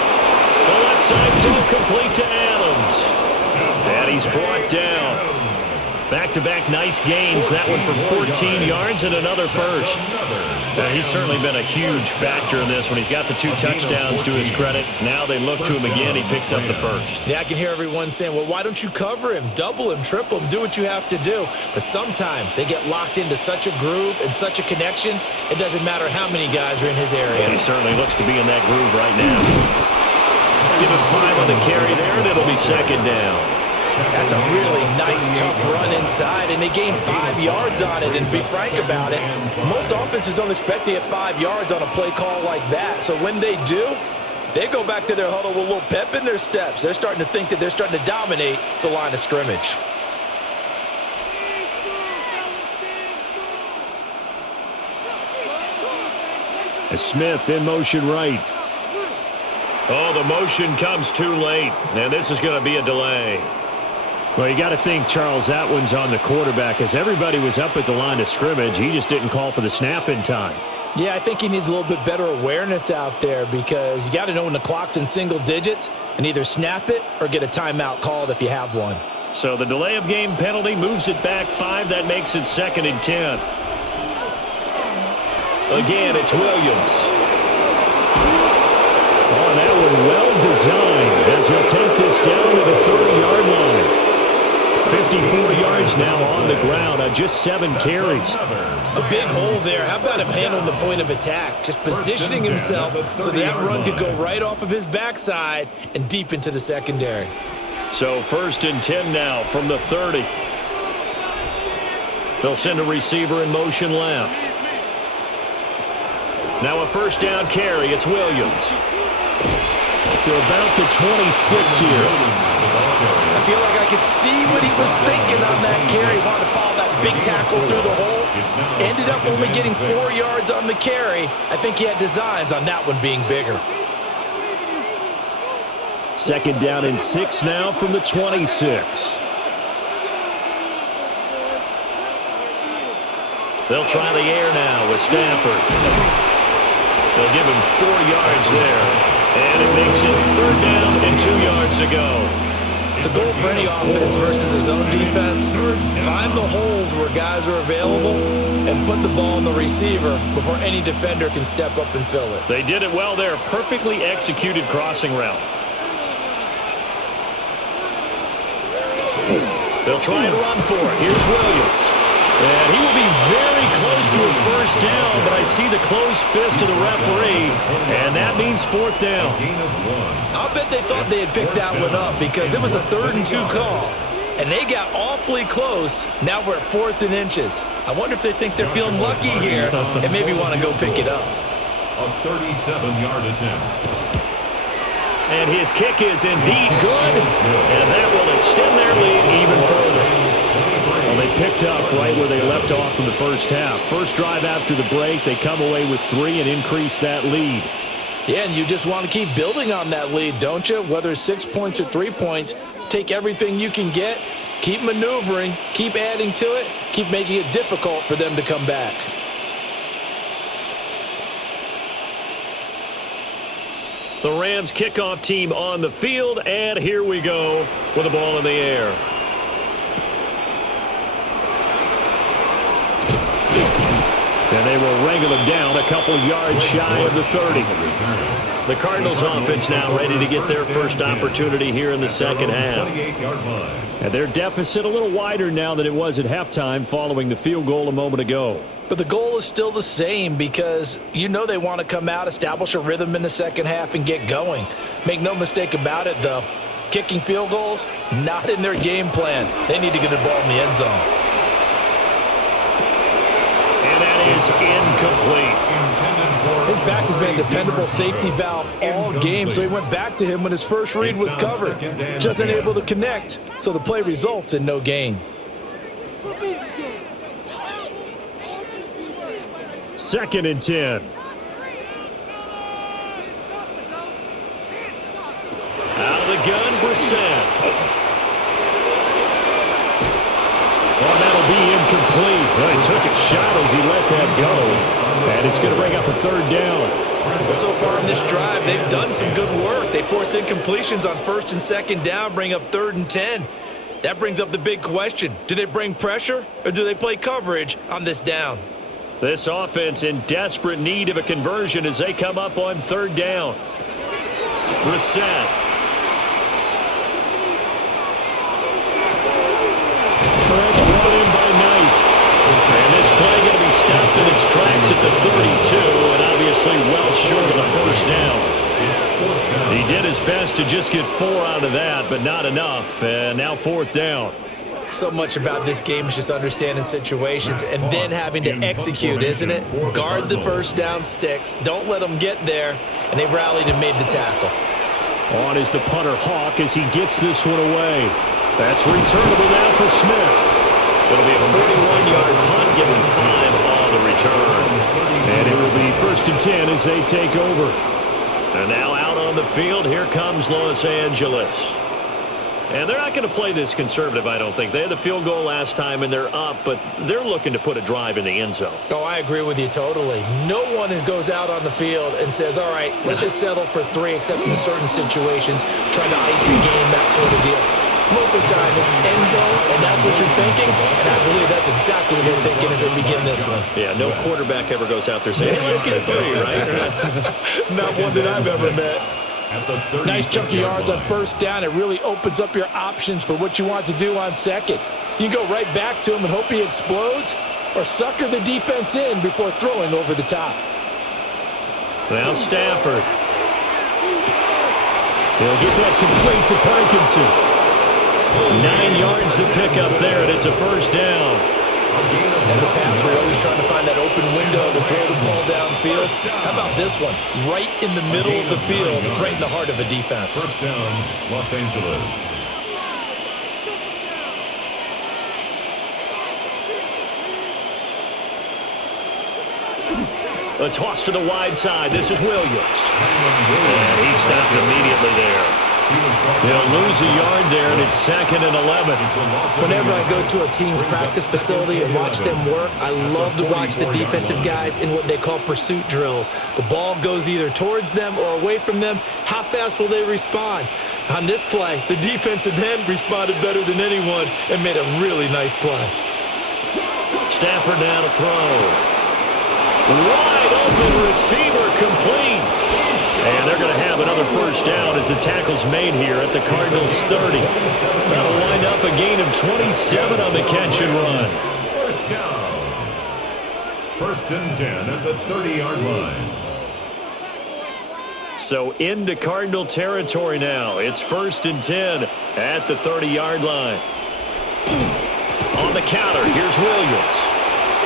The left side throw complete to Adams. And he's brought down. Back-to-back nice gains. That one for 14 yards and another first. He's certainly been a huge factor in this when he's got the 2 touchdowns to his credit. Now they look to him again. He picks up the first. Yeah, I can hear everyone saying, well, why don't you cover him, double him, triple him, do what you have to do. But sometimes they get locked into such a groove and such a connection, it doesn't matter how many guys are in his area. Well, he certainly looks to be in that groove right now. Give him 5 on the carry there, and it'll be second down. That's a really nice, tough run inside, and they gained 5 yards on it. And to be frank about it, most offenses don't expect to get 5 yards on a play call like that. So when they do, they go back to their huddle with a little pep in their steps. They're starting to think that they're starting to dominate the line of scrimmage. Smith in motion right. Oh, the motion comes too late, and this is going to be a delay. Well, you got to think, Charles, that one's on the quarterback. As everybody was up at the line of scrimmage, he just didn't call for the snap in time. Yeah, I think he needs a little bit better awareness out there, because you got to know when the clock's in single digits and either snap it or get a timeout called if you have one. So the delay of game penalty moves it back 5. That makes it 2nd and 10. Again, it's Williams. Oh, that one well designed as he'll take this down to the 30-yard line. 54 yards now on the ground on just 7 carries. A big hole there. How about him handling the point of attack? Just positioning himself so that run could go right off of his backside and deep into the secondary. So 1st and 10 now from the 30. They'll send a receiver in motion left. Now a first down carry. It's Williams. To about the 26 here. I feel like I could see what he was thinking on that carry. Wanted to follow that big tackle through the hole. Ended up only getting 4 yards on the carry. I think he had designs on that one being bigger. 2nd down and 6 now from the 26. They'll try the air now with Stafford. They'll give him 4 yards there. And it makes it 3rd down and 2 yards to go. The goal for any offense versus his own defense, find the holes where guys are available and put the ball in the receiver before any defender can step up and fill it. They did it well there. Perfectly executed crossing route. They'll try and run for it. Here's Williams. And he will be very close to a first down, but I see the closed fist of the referee, and that means 4th down. I'll bet they thought they had picked that one up, because it was a 3rd and 2 call, and they got awfully close. Now we're at 4th and inches. I wonder if they think they're feeling lucky here and maybe want to go pick it up. A 37-yard attempt. And his kick is indeed good, and that will extend their lead even further. Well, they picked up right where they left off in the first half. First drive after the break, they come away with 3 and increase that lead. Yeah, and you just want to keep building on that lead, don't you? Whether it's 6 points or 3 points, take everything you can get, keep maneuvering, keep adding to it, keep making it difficult for them to come back. The Rams kickoff team on the field, and here we go with the ball in the air. And they will wrangle him down a couple yards shy of the 30. The Cardinals offense now ready to get their first opportunity here in the second half. And their deficit a little wider now than it was at halftime following the field goal a moment ago. But the goal is still the same, because you know they want to come out, establish a rhythm in the second half, and get going. Make no mistake about it, though. Kicking field goals, not in their game plan. They need to get the ball in the end zone. And that is incomplete. His back has been a dependable safety valve all game, so he went back to him when his first read was covered. Just unable to connect, so the play results in no gain. 2nd and 10. Out of the gun, Brissett. Oh, that'll be incomplete. Well, he took a shot as he let that go. And it's going to bring up a 3rd down. Well, so far in this drive, they've done some good work. They force incompletions on 1st and 2nd down, bring up 3rd and 10. That brings up the big question. Do they bring pressure or do they play coverage on this down? This offense in desperate need of a conversion as they come up on 3rd down. Brissett. That's brought in by Knight. And this play going to be stopped in its tracks at the 32, and obviously well short of the 1st down. He did his best to just get 4 out of that, but not enough. And now 4th down. So much about this game is just understanding situations and then having to execute, isn't it? Guard the 1st down sticks. Don't let them get there. And they rallied and made the tackle. On is the punter Hawk as he gets this one away. That's returnable now for Smith. It'll be a 41-yard punt, giving 5 on the return. And it will be 1st and 10 as they take over. And now out on the field, here comes Los Angeles. And they're not going to play this conservative, I don't think. They had the field goal last time, and they're up, but they're looking to put a drive in the end zone. Oh, I agree with you totally. No one goes out on the field and says, all right, let's just settle for 3, except in certain situations, trying to ice the game, that sort of deal. Most of the time, it's end zone, and that's what you're thinking, and I believe that's exactly what they're thinking as they begin this one. Yeah, no quarterback ever goes out there saying, hey, let's get 3, right? Not one that I've ever met. Nice chunk of yards on 1st down. It really opens up your options for what you want to do on 2nd. You can go right back to him and hope he explodes, or sucker the defense in before throwing over the top. Now Stafford. He'll get that complete to Parkinson. 9 yards to pick up there, and it's a 1st down. As a passer, you're always trying to find that open window to throw the ball downfield. How about this one? Right in the middle of the field, right in the heart of the defense. 1st down, Los Angeles. A toss to the wide side. This is Williams. And he stopped immediately there. They'll lose a yard there, and it's 2nd and 11. Whenever I go to a team's practice facility and watch them work, I love to watch the defensive guys in what they call pursuit drills. The ball goes either towards them or away from them. How fast will they respond? On this play, the defensive end responded better than anyone and made a really nice play. Stafford now to throw. Wide open receiver complete. And they're going to have another 1st down as the tackle's made here at the Cardinals 30. That'll wind up a gain of 27 on the catch and run. 1st down. 1st and 10 at the 30-yard line. So into Cardinal territory now. It's 1st and 10 at the 30-yard line. On the counter, here's Williams.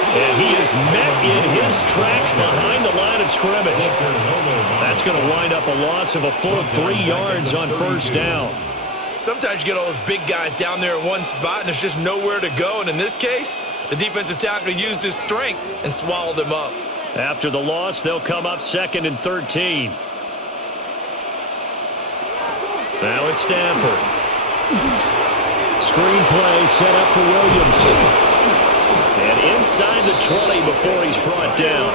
And he is met in his tracks behind the line of scrimmage. That's going to wind up a loss of a full 3 yards on 1st down. Sometimes you get all those big guys down there in one spot and there's just nowhere to go. And in this case, the defensive tackle used his strength and swallowed him up. After the loss, they'll come up 2nd and 13. Now it's Stafford. Screen play set up for Williams. And inside the 20 before he's brought down.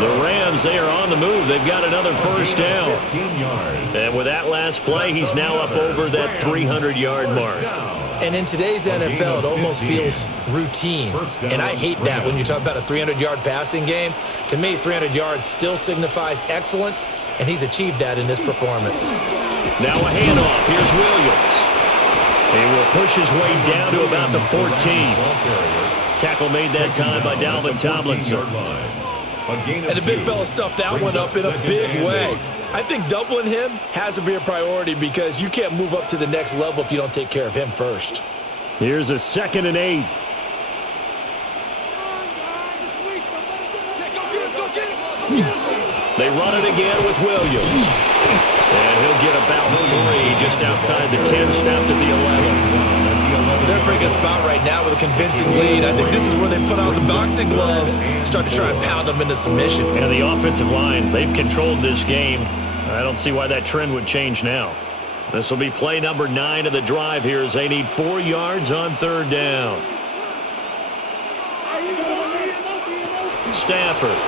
The Rams, they are on the move. They've got another 1st down. And with that last play, he's now up over that 300-yard mark. And in today's NFL, it almost feels routine. And I hate that when you talk about a 300-yard passing game. To me, 300 yards still signifies excellence, and he's achieved that in this performance. Now a handoff. Here's Williams. He will push his way down to about the 14. Tackle made that time by Dalvin Tomlinson. And the big fella stuffed that one up in a big way. I think doubling him has to be a priority because you can't move up to the next level if you don't take care of him first. Here's a 2nd and 8. They run it again with Williams. And he'll get about 3 just outside the 10, snapped at the 11. They're in a pretty good spot right now with a convincing lead. I think this is where they put on the boxing gloves, start to try and pound them into submission. And the offensive line, they've controlled this game. I don't see why that trend would change now. This will be play number 9 of the drive here as they need 4 yards on 3rd down. Stafford.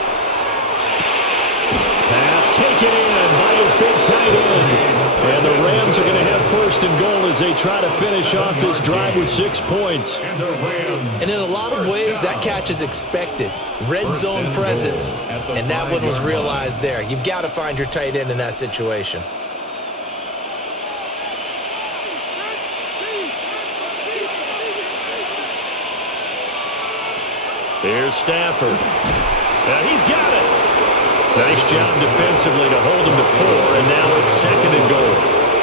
Pass taken in by his big tight end. And the Rams are going to have 1st and goal as they try to finish off this drive with 6 points. And in a lot of ways, that catch is expected. Red zone presence. And that one was realized there. You've got to find your tight end in that situation. Here's Stafford. He's got it. Nice job defensively to hold him to 4, and now it's 2nd and goal.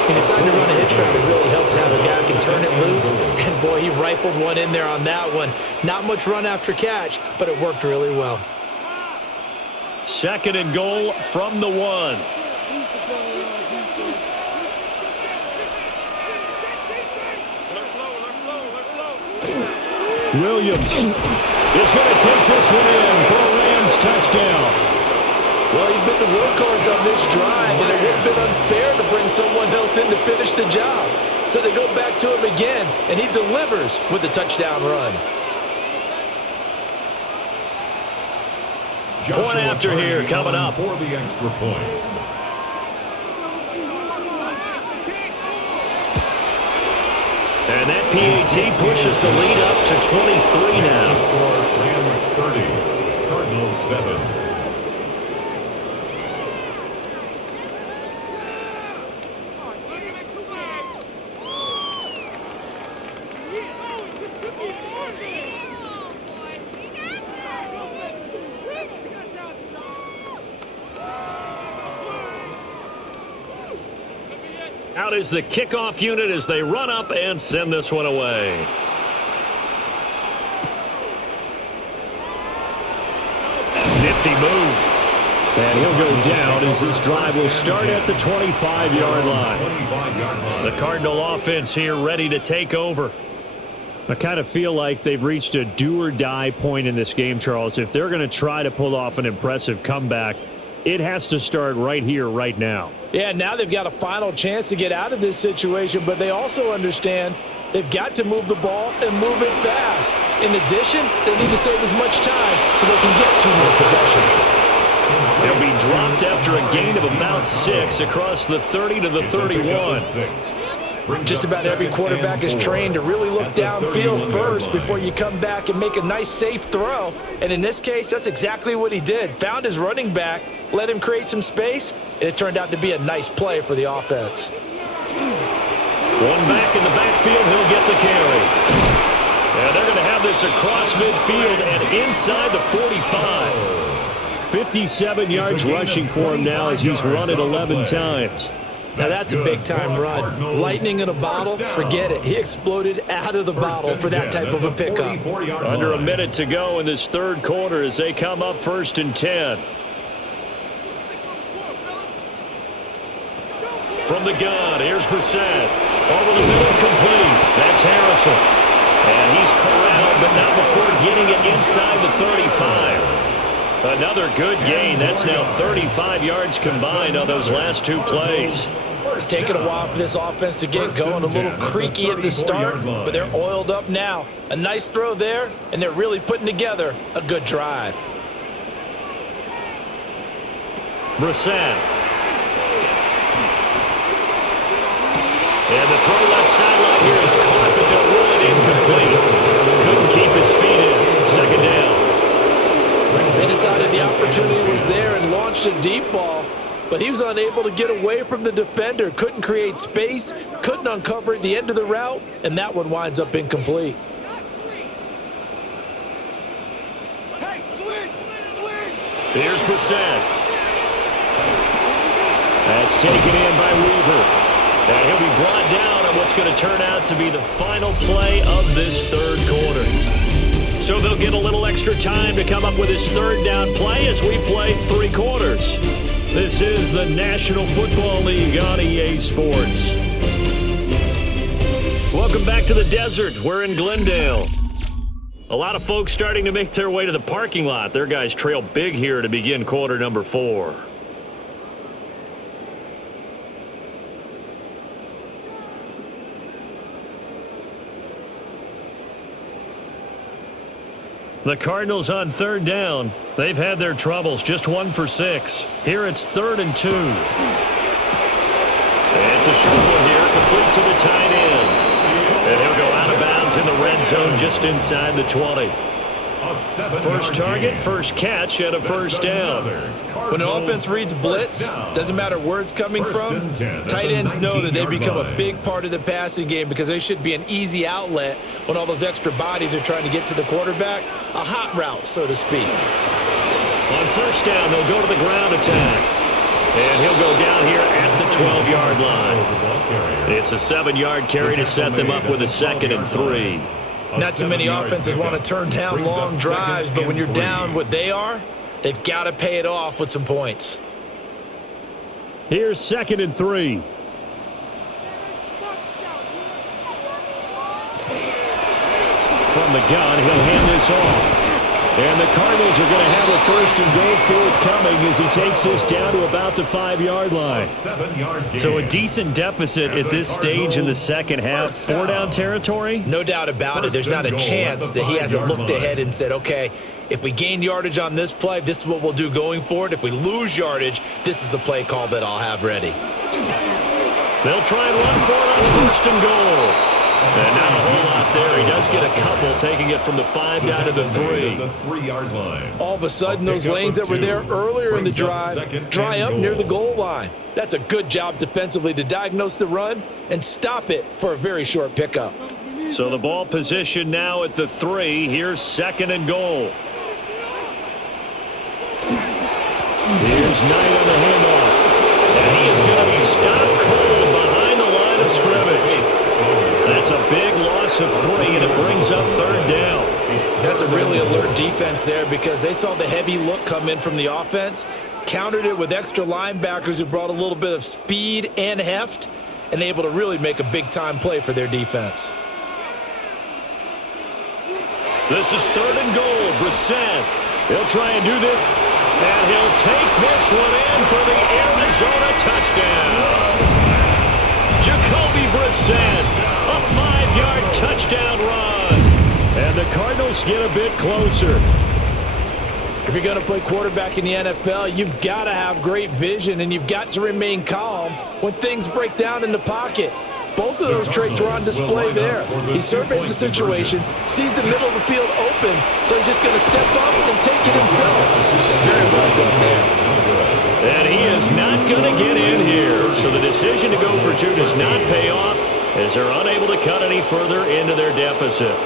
He decided to run a hitch route. It really helps to have a guy who can turn it loose. And, boy, he rifled one in there on that one. Not much run after catch, but it worked really well. 2nd and goal from the 1. Williams is going to take this one in for a Rams touchdown. Well, he's been the workhorse on this drive, and it would have been unfair to bring someone else in to finish the job. So they go back to him again, and he delivers with a touchdown run. Point after here coming up. For the extra point. And that PAT pushes the lead up to 23 now. Rams 30, Cardinals 7. Out is the kickoff unit as they run up and send this one away. Nifty move. And he'll go down as this drive will start at the 25-yard line. The Cardinal offense here ready to take over. I kind of feel like they've reached a do-or-die point in this game, Charles. If they're going to try to pull off an impressive comeback, it has to start right here, right now. Yeah, now they've got a final chance to get out of this situation, but they also understand they've got to move the ball and move it fast. In addition, they need to save as much time so they can get 2 more possessions. They'll be dropped after a gain of about 6 across the 30 to the 31. Just about every quarterback is trained to really look downfield first before you come back and make a nice, safe throw. And in this case, that's exactly what he did. Found his running back, let him create some space, and it turned out to be a nice play for the offense. One back in the backfield, he'll get the carry. And they're going to have this across midfield and inside the 45. 57 yards rushing for him now as he's run it 11 times. Now that's a big-time run. Lightning in a bottle, forget it. He exploded out of the bottle for that type of a pickup. Under a minute to go in this 3rd quarter as they come up 1st and 10. From the gun, here's Brissett. Over the middle, complete. That's Harrison. And he's corralled, but not before getting it inside the 35. Another good gain. That's now 35 yards combined on those last 2 plays. It's taken a while for this offense to get going. A little creaky at the start, but they're oiled up now. A nice throw there, and they're really putting together a good drive. Brissett. And the throw left sideline here is caught, but they'll rule it incomplete. Couldn't keep his feet in. 2nd down. They decided the opportunity was there and launched a deep ball, but he was unable to get away from the defender. Couldn't create space, couldn't uncover at the end of the route, and that one winds up incomplete. Here's Brissett. That's taken in by Weaver. And he'll be brought down on what's going to turn out to be the final play of this 3rd quarter. So they'll get a little extra time to come up with his 3rd down play as we play 3 quarters. This is the National Football League on EA Sports. Welcome back to the desert. We're in Glendale. A lot of folks starting to make their way to the parking lot. Their guys trail big here to begin quarter number 4. The Cardinals on third down. They've had their troubles, just 1 for 6. Here it's 3rd and 2. It's a short one here, complete to the tight end. And he'll go out of bounds in the red zone just inside the 20. First target, first catch, and a first down. When an offense reads blitz, doesn't matter where it's coming from, tight ends know that they become a big part of the passing game because they should be an easy outlet when all those extra bodies are trying to get to the quarterback. A hot route, so to speak. On first down, they'll go to the ground attack. And he'll go down here at the 12-yard line. It's a 7-yard carry to set them up with a 2nd and 3. Not too many offenses want to turn down long drives, but when you're down what they are, they've got to pay it off with some points. Here's 2nd and 3. From the gun, he'll hand this off. And the Cardinals are going to have a 1st and goal forthcoming as he takes this down to about the 5-yard line. So a decent deficit at this stage in the second half. 4-down territory? No doubt about it. There's not a chance that he hasn't looked ahead and said, okay, if we gain yardage on this play, this is what we'll do going forward. If we lose yardage, this is the play call that I'll have ready. They'll try and run for it on 1st and goal. And not a whole lot there. He does get a couple, taking it from the 5 down to the 3. All of a sudden, those lanes that were there earlier in the drive dry up near the goal line. That's a good job defensively to diagnose the run and stop it for a very short pickup. So the ball position now at the 3. Here's 2nd and goal. Here's Knight on the handoff. And he is going to be stopped cold behind the line of scrimmage. That's a big loss of 3, and it brings up 3rd down. That's a really alert defense there because they saw the heavy look come in from the offense, countered it with extra linebackers who brought a little bit of speed and heft, and able to really make a big-time play for their defense. This is 3rd and goal. Brissett. He'll try and do this, and he'll take this one in for the Arizona touchdown. Jacoby Brissett, a 5-yard touchdown run. And the Cardinals get a bit closer. If you're going to play quarterback in the NFL, you've got to have great vision, and you've got to remain calm when things break down in the pocket. Both of those traits were on display there. He surveys the situation, sees the middle of the field open, so he's just going to step up and take it himself. Very well done there. And he is not going to get in here. So the decision to go for 2 does not pay off as they're unable to cut any further into their deficit.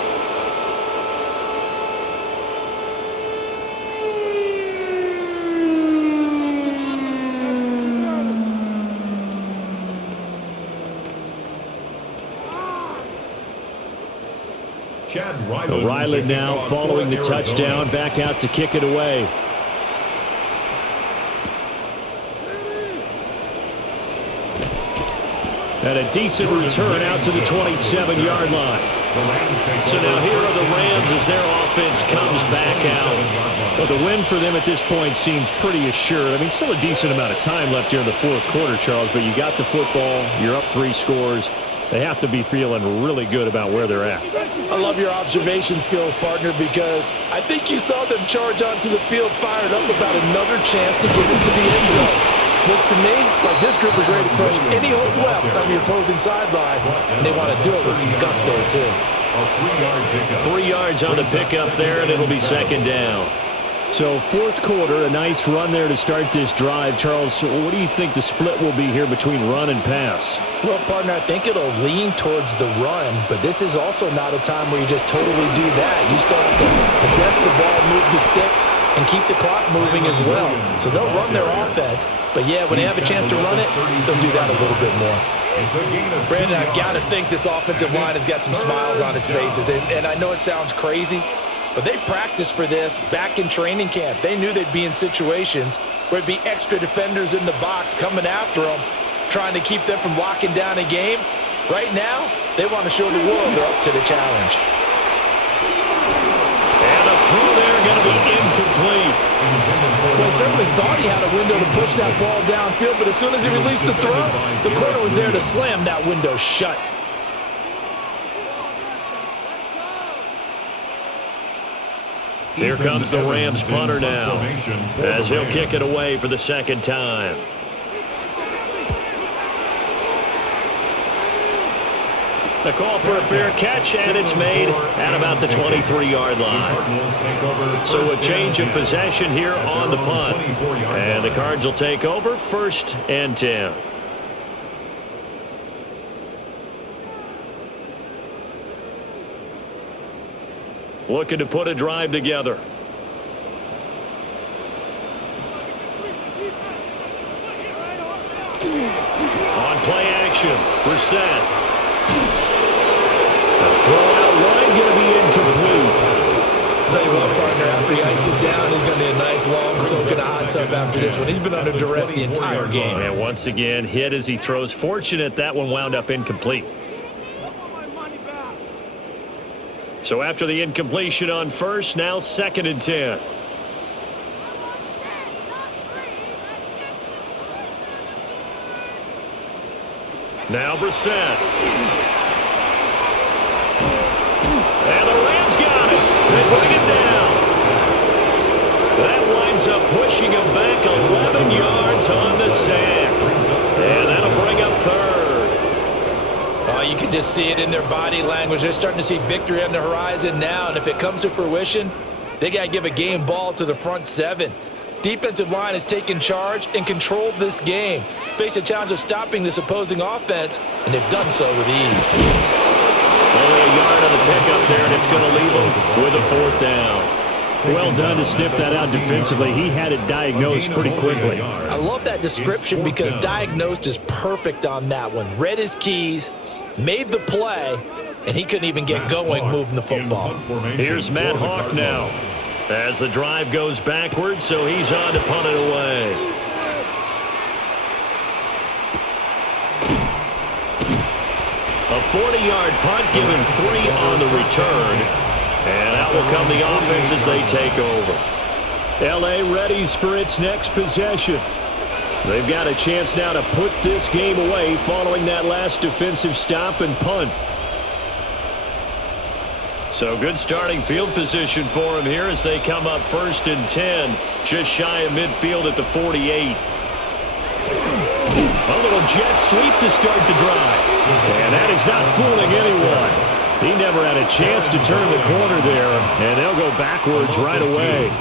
Riley now following the touchdown, back out to kick it away. And a decent return out to the 27-yard line. So now here are the Rams as their offense comes back out. Well, the win for them at this point seems pretty assured. I mean, still a decent amount of time left here in the 4th quarter, Charles, but you got the football, you're up 3 scores. They have to be feeling really good about where they're at. I love your observation skills, partner, because I think you saw them charge onto the field fired up about another chance to get into the end zone. Looks to me like this group is ready to crush any hope left on the opposing sideline, and they want to do it with some gusto, too. 3 yards on the pickup there, and it'll be 2nd down. So 4th quarter, a nice run there to start this drive. Charles, what do you think the split will be here between run and pass? Well, partner, I think it'll lean towards the run, but this is also not a time where you just totally do that. You still have to possess the ball, move the sticks, and keep the clock moving as well. So they'll run their offense, but yeah, when they have a chance to run it, they'll do that a little bit more. Brandon, I've got to think this offensive line has got some smiles on its faces, and I know it sounds crazy, But they practiced for this back in training camp. They knew they'd be in situations where there'd be extra defenders in the box coming after them, trying to keep them from locking down a game. Right now, they want to show the world they're up to the challenge. And a throw there going to be incomplete. Well, he certainly thought he had a window to push that ball downfield, but as soon as he released the throw, the corner was there to slam that window shut. Here comes the Rams punter now, as he'll kick it away for the second time. A call for a fair catch, and it's made at about the 23-yard line. So a change of possession here on the punt. And the Cards will take over 1st and 10. Looking to put a drive together. On play action, Brissett. The throw out wide going to be incomplete. Tell you what, partner, after he ices down, he's going to be a nice long soak in a hot tub after this one. He's been under duress the entire game. And once again, hit as he throws. Fortunate that one wound up incomplete. So after the incompletion on first, now 2nd and 10. Now Brissett. And the Rams got it. They bring it down. That winds up pushing him back 11 yards on the sack. And that'll bring up 3rd. Oh, you can just see it in their body language. They're starting to see victory on the horizon now, and if it comes to fruition, they got to give a game ball to the front 7. Defensive line has taken charge and controlled this game. Face a challenge of stopping this opposing offense, and they've done so with ease. Only a yard on the pickup there, and it's going to leave them with a 4th down. Well done to sniff that out defensively. He had it diagnosed pretty quickly. I love that description because diagnosed is perfect on that one. Read his keys, made the play, and he couldn't even get going moving the football. Here's Matt Hawk now as the drive goes backwards, so he's on to punt it away. A 40-yard punt, given 3 on the return. And out will come the offense as they take over. L.A. readies for its next possession. They've got a chance now to put this game away following that last defensive stop and punt. So good starting field position for them here as they come up 1st and 10, just shy of midfield at the 48. A little jet sweep to start the drive. And that is not fooling anyone. He never had a chance to turn the corner there, and they'll go backwards right away.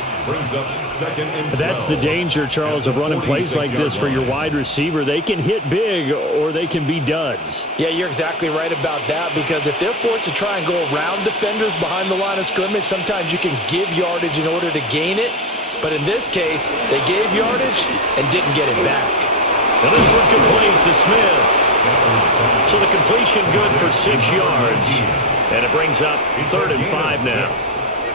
That's the danger, Charles, of running plays like this for your wide receiver. They can hit big or they can be duds. Yeah, you're exactly right about that, because if they're forced to try and go around defenders behind the line of scrimmage, sometimes you can give yardage in order to gain it. But in this case, they gave yardage and didn't get it back. And this one complete to Smith. So the completion good for 6 yards. And it brings up 3rd and 5 now.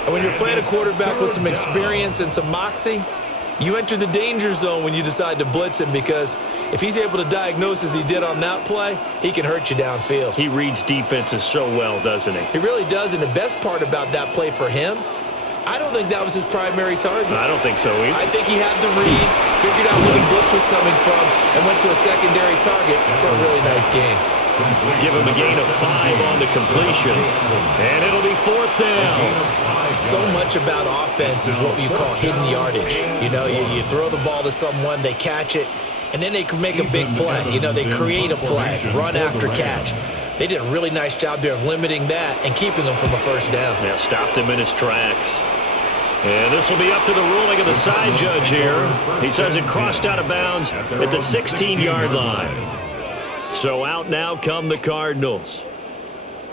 And when you're playing a quarterback with some experience and some moxie, you enter the danger zone when you decide to blitz him, because if he's able to diagnose as he did on that play, he can hurt you downfield. He reads defenses so well, doesn't he? He really does, and the best part about that play for him, I don't think that was his primary target. I don't think so either. I think he had the read, figured out where the blitz was coming from, and went to a secondary target for a really nice game. Give him a gain of 5 on the completion, and it'll be 4th down. So much about offense is what you call hidden yardage. You know, you throw the ball to someone, they catch it, and then they can make a big play. You know, they create a play, run after catch. They did a really nice job there of limiting that and keeping him from a 1st down. Yeah, stopped him in his tracks. And this will be up to the ruling of the side judge here. He says it crossed out of bounds at the 16-yard line. So out now come the Cardinals.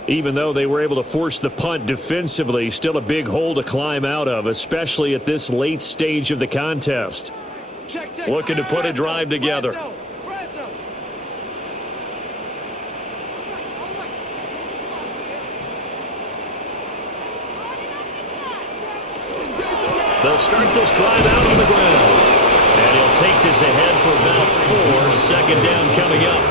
Even though they were able to force the punt defensively, still a big hole to climb out of, especially at this late stage of the contest. Looking to put a drive together. They'll start this drive out on the ground. And he'll take this ahead for about 4. Second down coming up.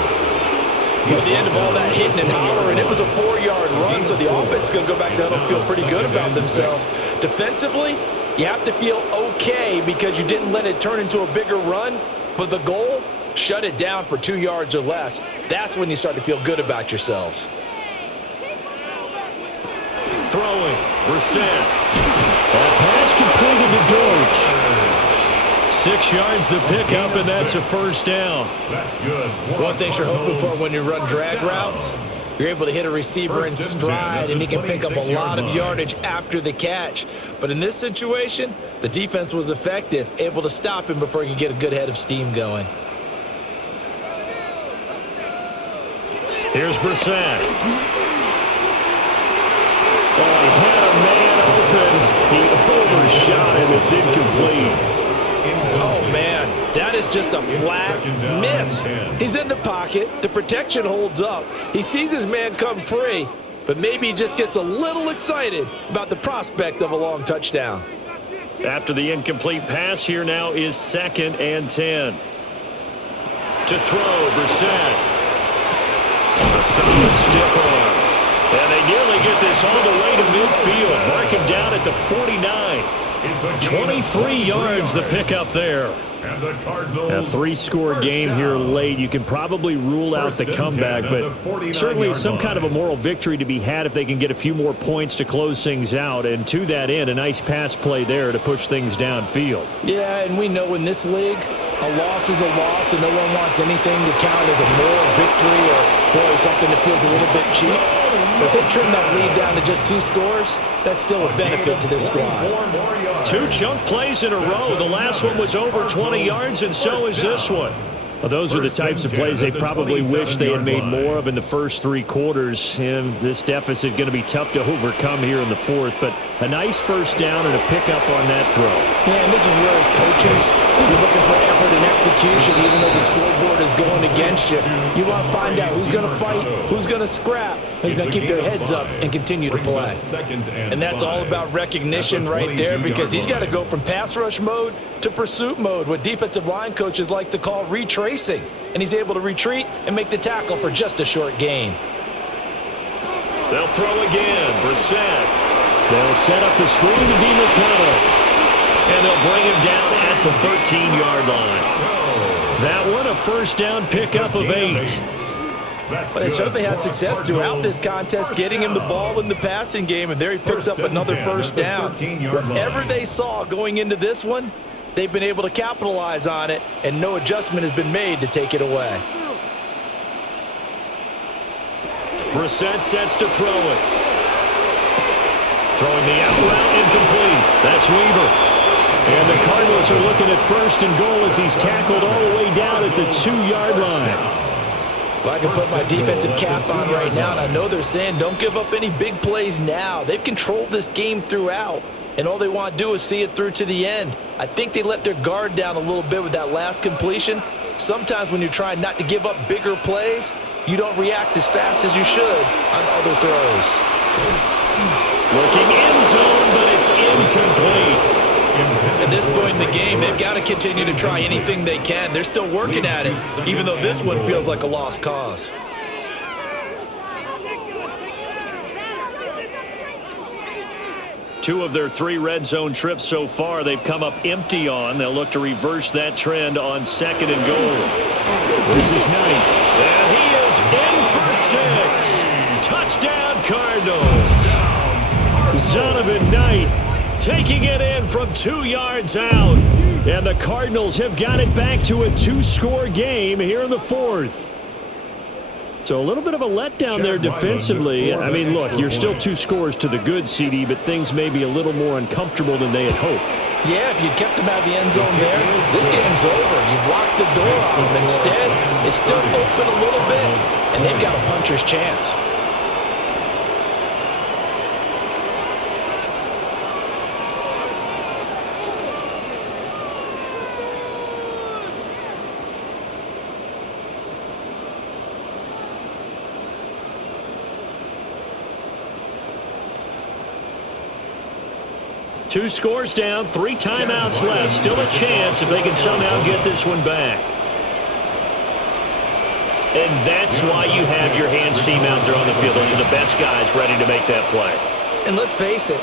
At the end of all that hitting and hollering, it was a 4-yard run, so the offense is going to go back down and feel pretty good about themselves. Defensively, you have to feel okay because you didn't let it turn into a bigger run, but the goal, shut it down for 2 yards or less. That's when you start to feel good about yourselves. Throwing, Brissett. That pass completed to Deutsch. 6 yards the pickup, and that's a first down. That's good. One thing you're hoping for when you run drag routes, you're able to hit a receiver in stride, and he can pick up a lot of yardage after the catch. But in this situation, the defense was effective, able to stop him before he could get a good head of steam going. Here's Brissett. Oh, he had a man open. He overshot him. It's incomplete. Oh, man, that is just a flat miss. He's in the pocket. The protection holds up. He sees his man come free, but maybe he just gets a little excited about the prospect of a long touchdown. After the incomplete pass, here now is 2nd and 10. To throw, Brissett. A solid stiff arm. And they nearly get this all the way to midfield. Mark him down at the 49. 23 yards the pickup there. A 3-score game here late. You can probably rule out the comeback, but certainly some kind of a moral victory to be had if they can get a few more points to close things out. And to that end, a nice pass play there to push things downfield. Yeah, and we know in this league, a loss is a loss, and no one wants anything to count as a moral victory or, boy, something that feels a little bit cheap. But if they trim that lead down to just 2 scores, that's still a benefit to this squad. 2 chunk plays in a row. The last one was over 20 yards, and so is this one. Well, those are the types of plays they probably wish they had made more of in the first 3 quarters. And this deficit going to be tough to overcome here in the 4th. But a nice first down and a pickup on that throw. Yeah, and this is where as coaches, you're looking for effort and execution, even though the scoreboard is going against you. You want to find out who's going to fight, who's going to scrap, who's going to keep their heads up and continue to play. And that's all about recognition right there, because he's got to go from pass rush mode to pursuit mode, what defensive line coaches like to call retracing. And he's able to retreat and make the tackle for just a short gain. They'll throw again. Brissett. They'll set up the screen to DiMercato. And they'll bring him down at the 13-yard line. That one, a first down pickup of 8. But they certainly had success throughout this contest, getting him the ball in the passing game, and there he picks up another first down. Whatever they saw going into this one, they've been able to capitalize on it, and no adjustment has been made to take it away. Brissett sets to throw it. Throwing the out route incomplete. That's Weaver. And the Cardinals are looking at 1st and goal as he's tackled all the way down at the 2-yard line. Well, I can put my defensive cap on right now, and I know they're saying don't give up any big plays now. They've controlled this game throughout, and all they want to do is see it through to the end. I think they let their guard down a little bit with that last completion. Sometimes when you're trying not to give up bigger plays, you don't react as fast as you should on other throws. Looking end zone, but it's incomplete. At this point in the game, they've got to continue to try anything they can. They're still working at it, even though this one feels like a lost cause. Two of their 3 red zone trips so far, they've come up empty on. They'll look to reverse that trend on 2nd and goal. This is Knight. And he is in for 6. Touchdown, Cardinals. Zonovan Knight taking it in from 2 yards out. And the Cardinals have got it back to a 2-score game here in the 4th. So a little bit of a letdown there defensively. I mean, look, you're still 2 scores to the good, CD, but things may be a little more uncomfortable than they had hoped. Yeah, if you'd kept them out of the end zone there, this game's over. You've locked the door on them. Instead, it's still open a little bit, and they've got a puncher's chance. 2 scores down, 3 timeouts left. Still a chance if they can somehow get this one back. And that's why you have your hands team out there on the field. Those are the best guys ready to make that play. And let's face it,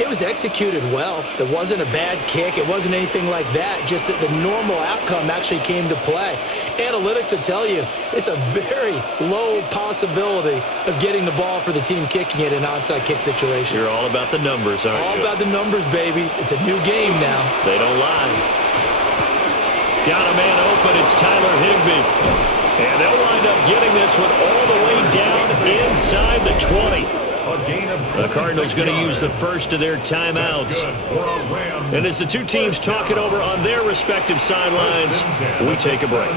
it was executed well. It wasn't a bad kick. It wasn't anything like that. Just that the normal outcome actually came to play. Analytics will tell you it's a very low possibility of getting the ball for the team kicking it in an onside kick situation. You're all about the numbers, aren't you? All about the numbers, baby. It's a new game now. They don't lie. Got a man open. It's Tyler Higbee. And they'll wind up getting this one all the way down inside the 20. The Cardinals going to use the first of their timeouts. And as the two teams talk it over on their respective sidelines, we take a break.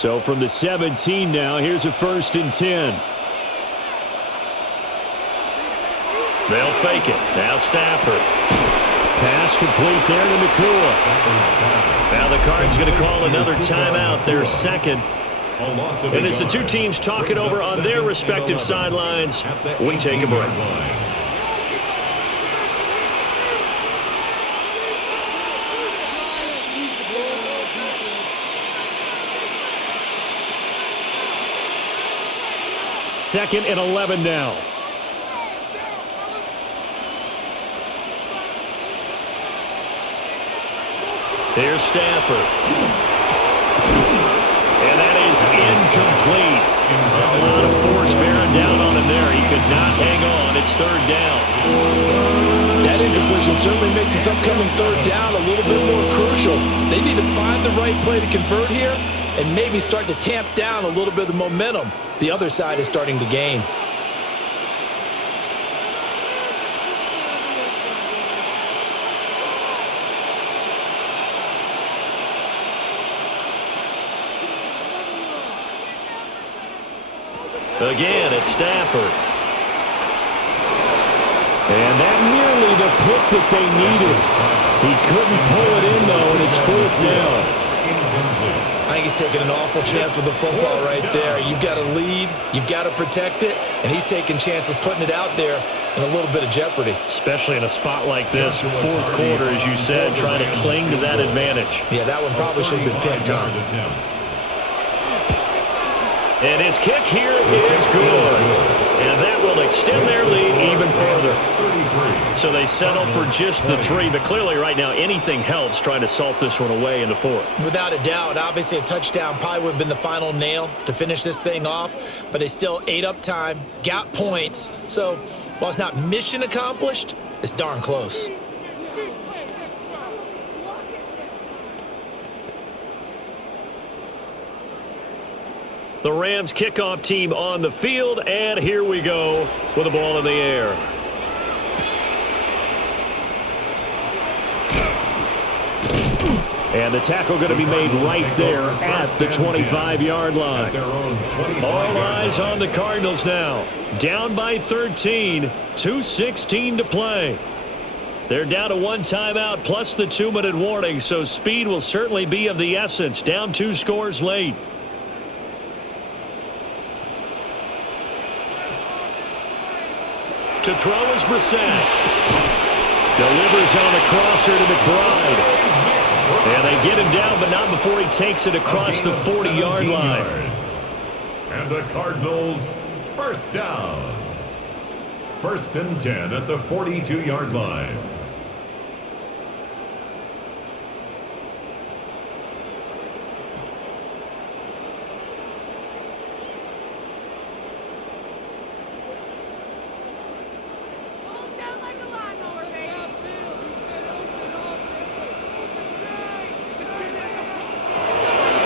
So from the 17 now, here's a 1st and 10. They'll fake it. Now Stafford. Pass complete there to Nakua. Now the Cards going to call another timeout, their second. And as the two teams talk it over on their respective sidelines, we take a break. Second and 11 now. Here's Stafford. And that is incomplete. A lot of force bearing down on him there. He could not hang on. It's 3rd down. That incompletion certainly makes this upcoming 3rd down a little bit more crucial. They need to find the right play to convert here and maybe start to tamp down a little bit of the momentum the other side is starting to gain. Again, it's Stafford. And that nearly the pick that they needed. He couldn't pull it in, though, and it's 4th down. I think he's taking an awful chance with the football right there. You've got to lead, you've got to protect it, and he's taking chances putting it out there in a little bit of jeopardy. Especially in a spot like this, 4th quarter, as you said, trying to cling to that advantage. Yeah, that one probably should have been picked, Tom. And his kick here is good. And that will extend their lead even further. So they settle for just the 3. But clearly right now anything helps trying to salt this one away in the 4th. Without a doubt. Obviously a touchdown probably would have been the final nail to finish this thing off. But they still ate up time, got points. So while it's not mission accomplished, it's darn close. The Rams kickoff team on the field, and here we go with the ball in the air. And the tackle going to be made right there at the 25-yard line. All eyes on the Cardinals now. Down by 13, 2:16 to play. They're down to 1 timeout plus the 2-minute warning, so speed will certainly be of the essence. Down 2 scores late. To throw is Brissett. Delivers on the crosser to McBride. And they get him down, but not before he takes it across the 40-yard line. And the Cardinals, 1st down. 1st and 10 at the 42-yard line.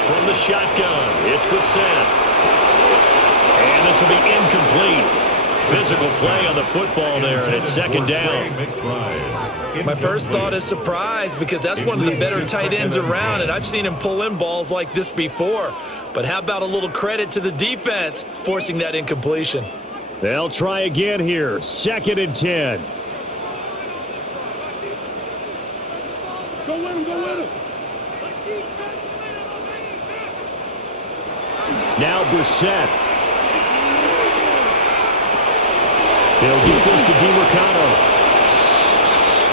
From the shotgun, it's Brissett. And this will be incomplete. Physical play on the football there, and it's 2nd down. My first thought is surprise because that's one of the better tight ends around, and I've seen him pull in balls like this before. But how about a little credit to the defense forcing that incompletion? They'll try again here. 2nd and 10. Go with him, go with him. Now Brissett. He'll get this to DiMercado.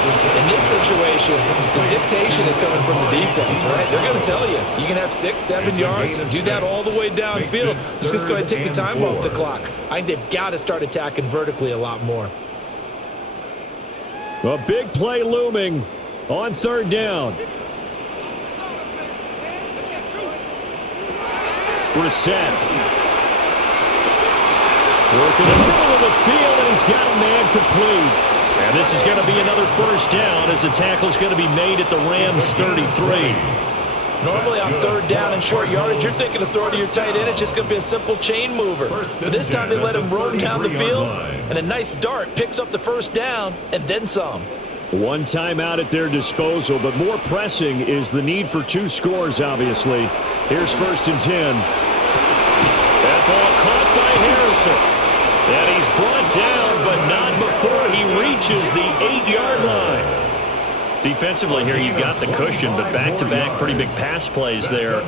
In this situation, the dictation is coming from the defense, right? They're going to tell you, you can have 6, 7 yards, do that all the way downfield. Let's just go ahead and take the time off the clock. I think they've got to start attacking vertically a lot more. A big play looming on third down. Brissett. Working the middle of the field, and he's got a man complete. And this is going to be another first down as the tackle is going to be made at the Rams' 33. Normally on third down and short yardage, you're thinking of throwing to your tight end. It's just going to be a simple chain mover. But this time they let him roam down the field, and a nice dart picks up the first down and then some. One timeout at their disposal, but more pressing is the need for 2 scores, obviously. Here's 1st and 10. That ball caught by Harrison. And he's brought down, but not before he reaches the 8-yard line. Defensively here, you've got the cushion, but back-to-back pretty big pass plays there.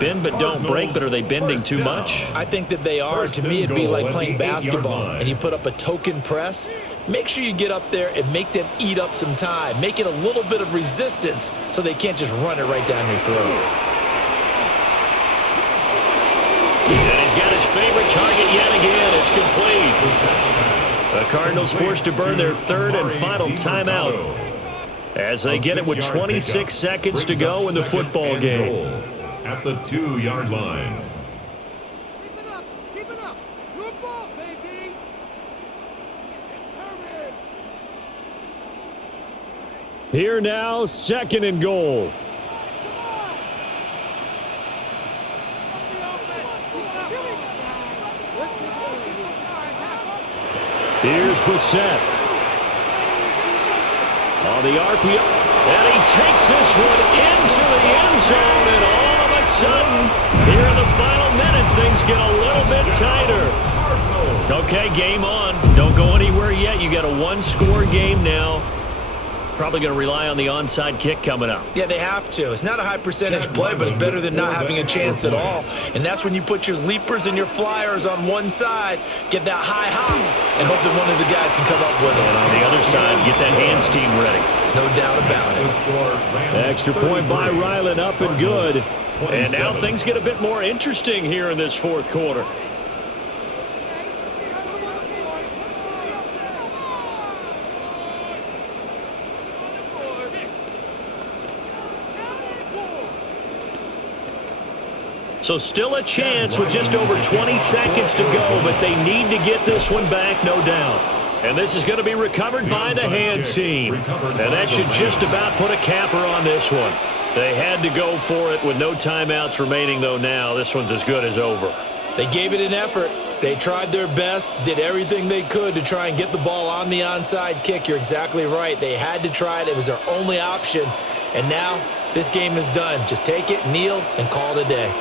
Bend but don't break, but are they bending too much? I think that they are. To me, it'd be like playing basketball, and you put up a token press. Make sure you get up there and make them eat up some time. Make it a little bit of resistance so they can't just run it right down your throat. And he's got his favorite target yet again. It's complete. The Cardinals forced to burn their 3rd and final timeout as they get it with 26 seconds to go in the football game. At the 2-yard line. Keep it up. Keep it up. Your ball, baby. Here now, 2nd and goal. Here's Brissett. On the RPO. And he takes this one into the end zone. And all of a sudden, here in the final minute, things get a little bit tighter. Okay, game on. Don't go anywhere yet. You got a 1-score game now. Probably going to rely on the onside kick coming up. Yeah, they have to. It's not a high percentage play, but it's better than not having a chance at all. And that's when you put your leapers and your flyers on one side, get that high hop, and hope that one of the guys can come up with it. And on the other side, get that hands team ready. No doubt about it. Extra point by Ryland, up and good. And now things get a bit more interesting here in this 4th quarter. So still a chance with just over 20 seconds to go, but they need to get this one back, no doubt. And this is going to be recovered by the hands team. And that should just about put a capper on this one. They had to go for it with no timeouts remaining, though now. This one's as good as over. They gave it an effort. They tried their best, did everything they could to try and get the ball on the onside kick. You're exactly right. They had to try it. It was their only option. And now this game is done. Just take it, kneel, and call it a day.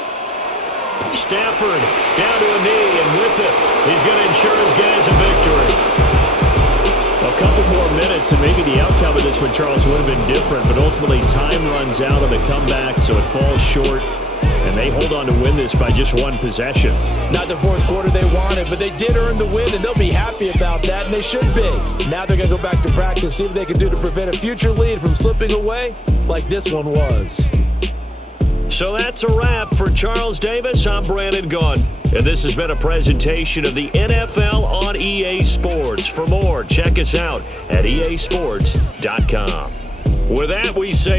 Stafford down to a knee, and with it, he's going to ensure his guys a victory. A couple more minutes, and maybe the outcome of this one, Charles, would have been different, but ultimately time runs out on the comeback, so it falls short, and they hold on to win this by just 1 possession. Not the 4th quarter they wanted, but they did earn the win, and they'll be happy about that, and they should be. Now they're going to go back to practice, see what they can do to prevent a future lead from slipping away like this one was. So that's a wrap for Charles Davis. I'm Brandon Gaughan, and this has been a presentation of the NFL on EA Sports. For more, check us out at easports.com. With that, we say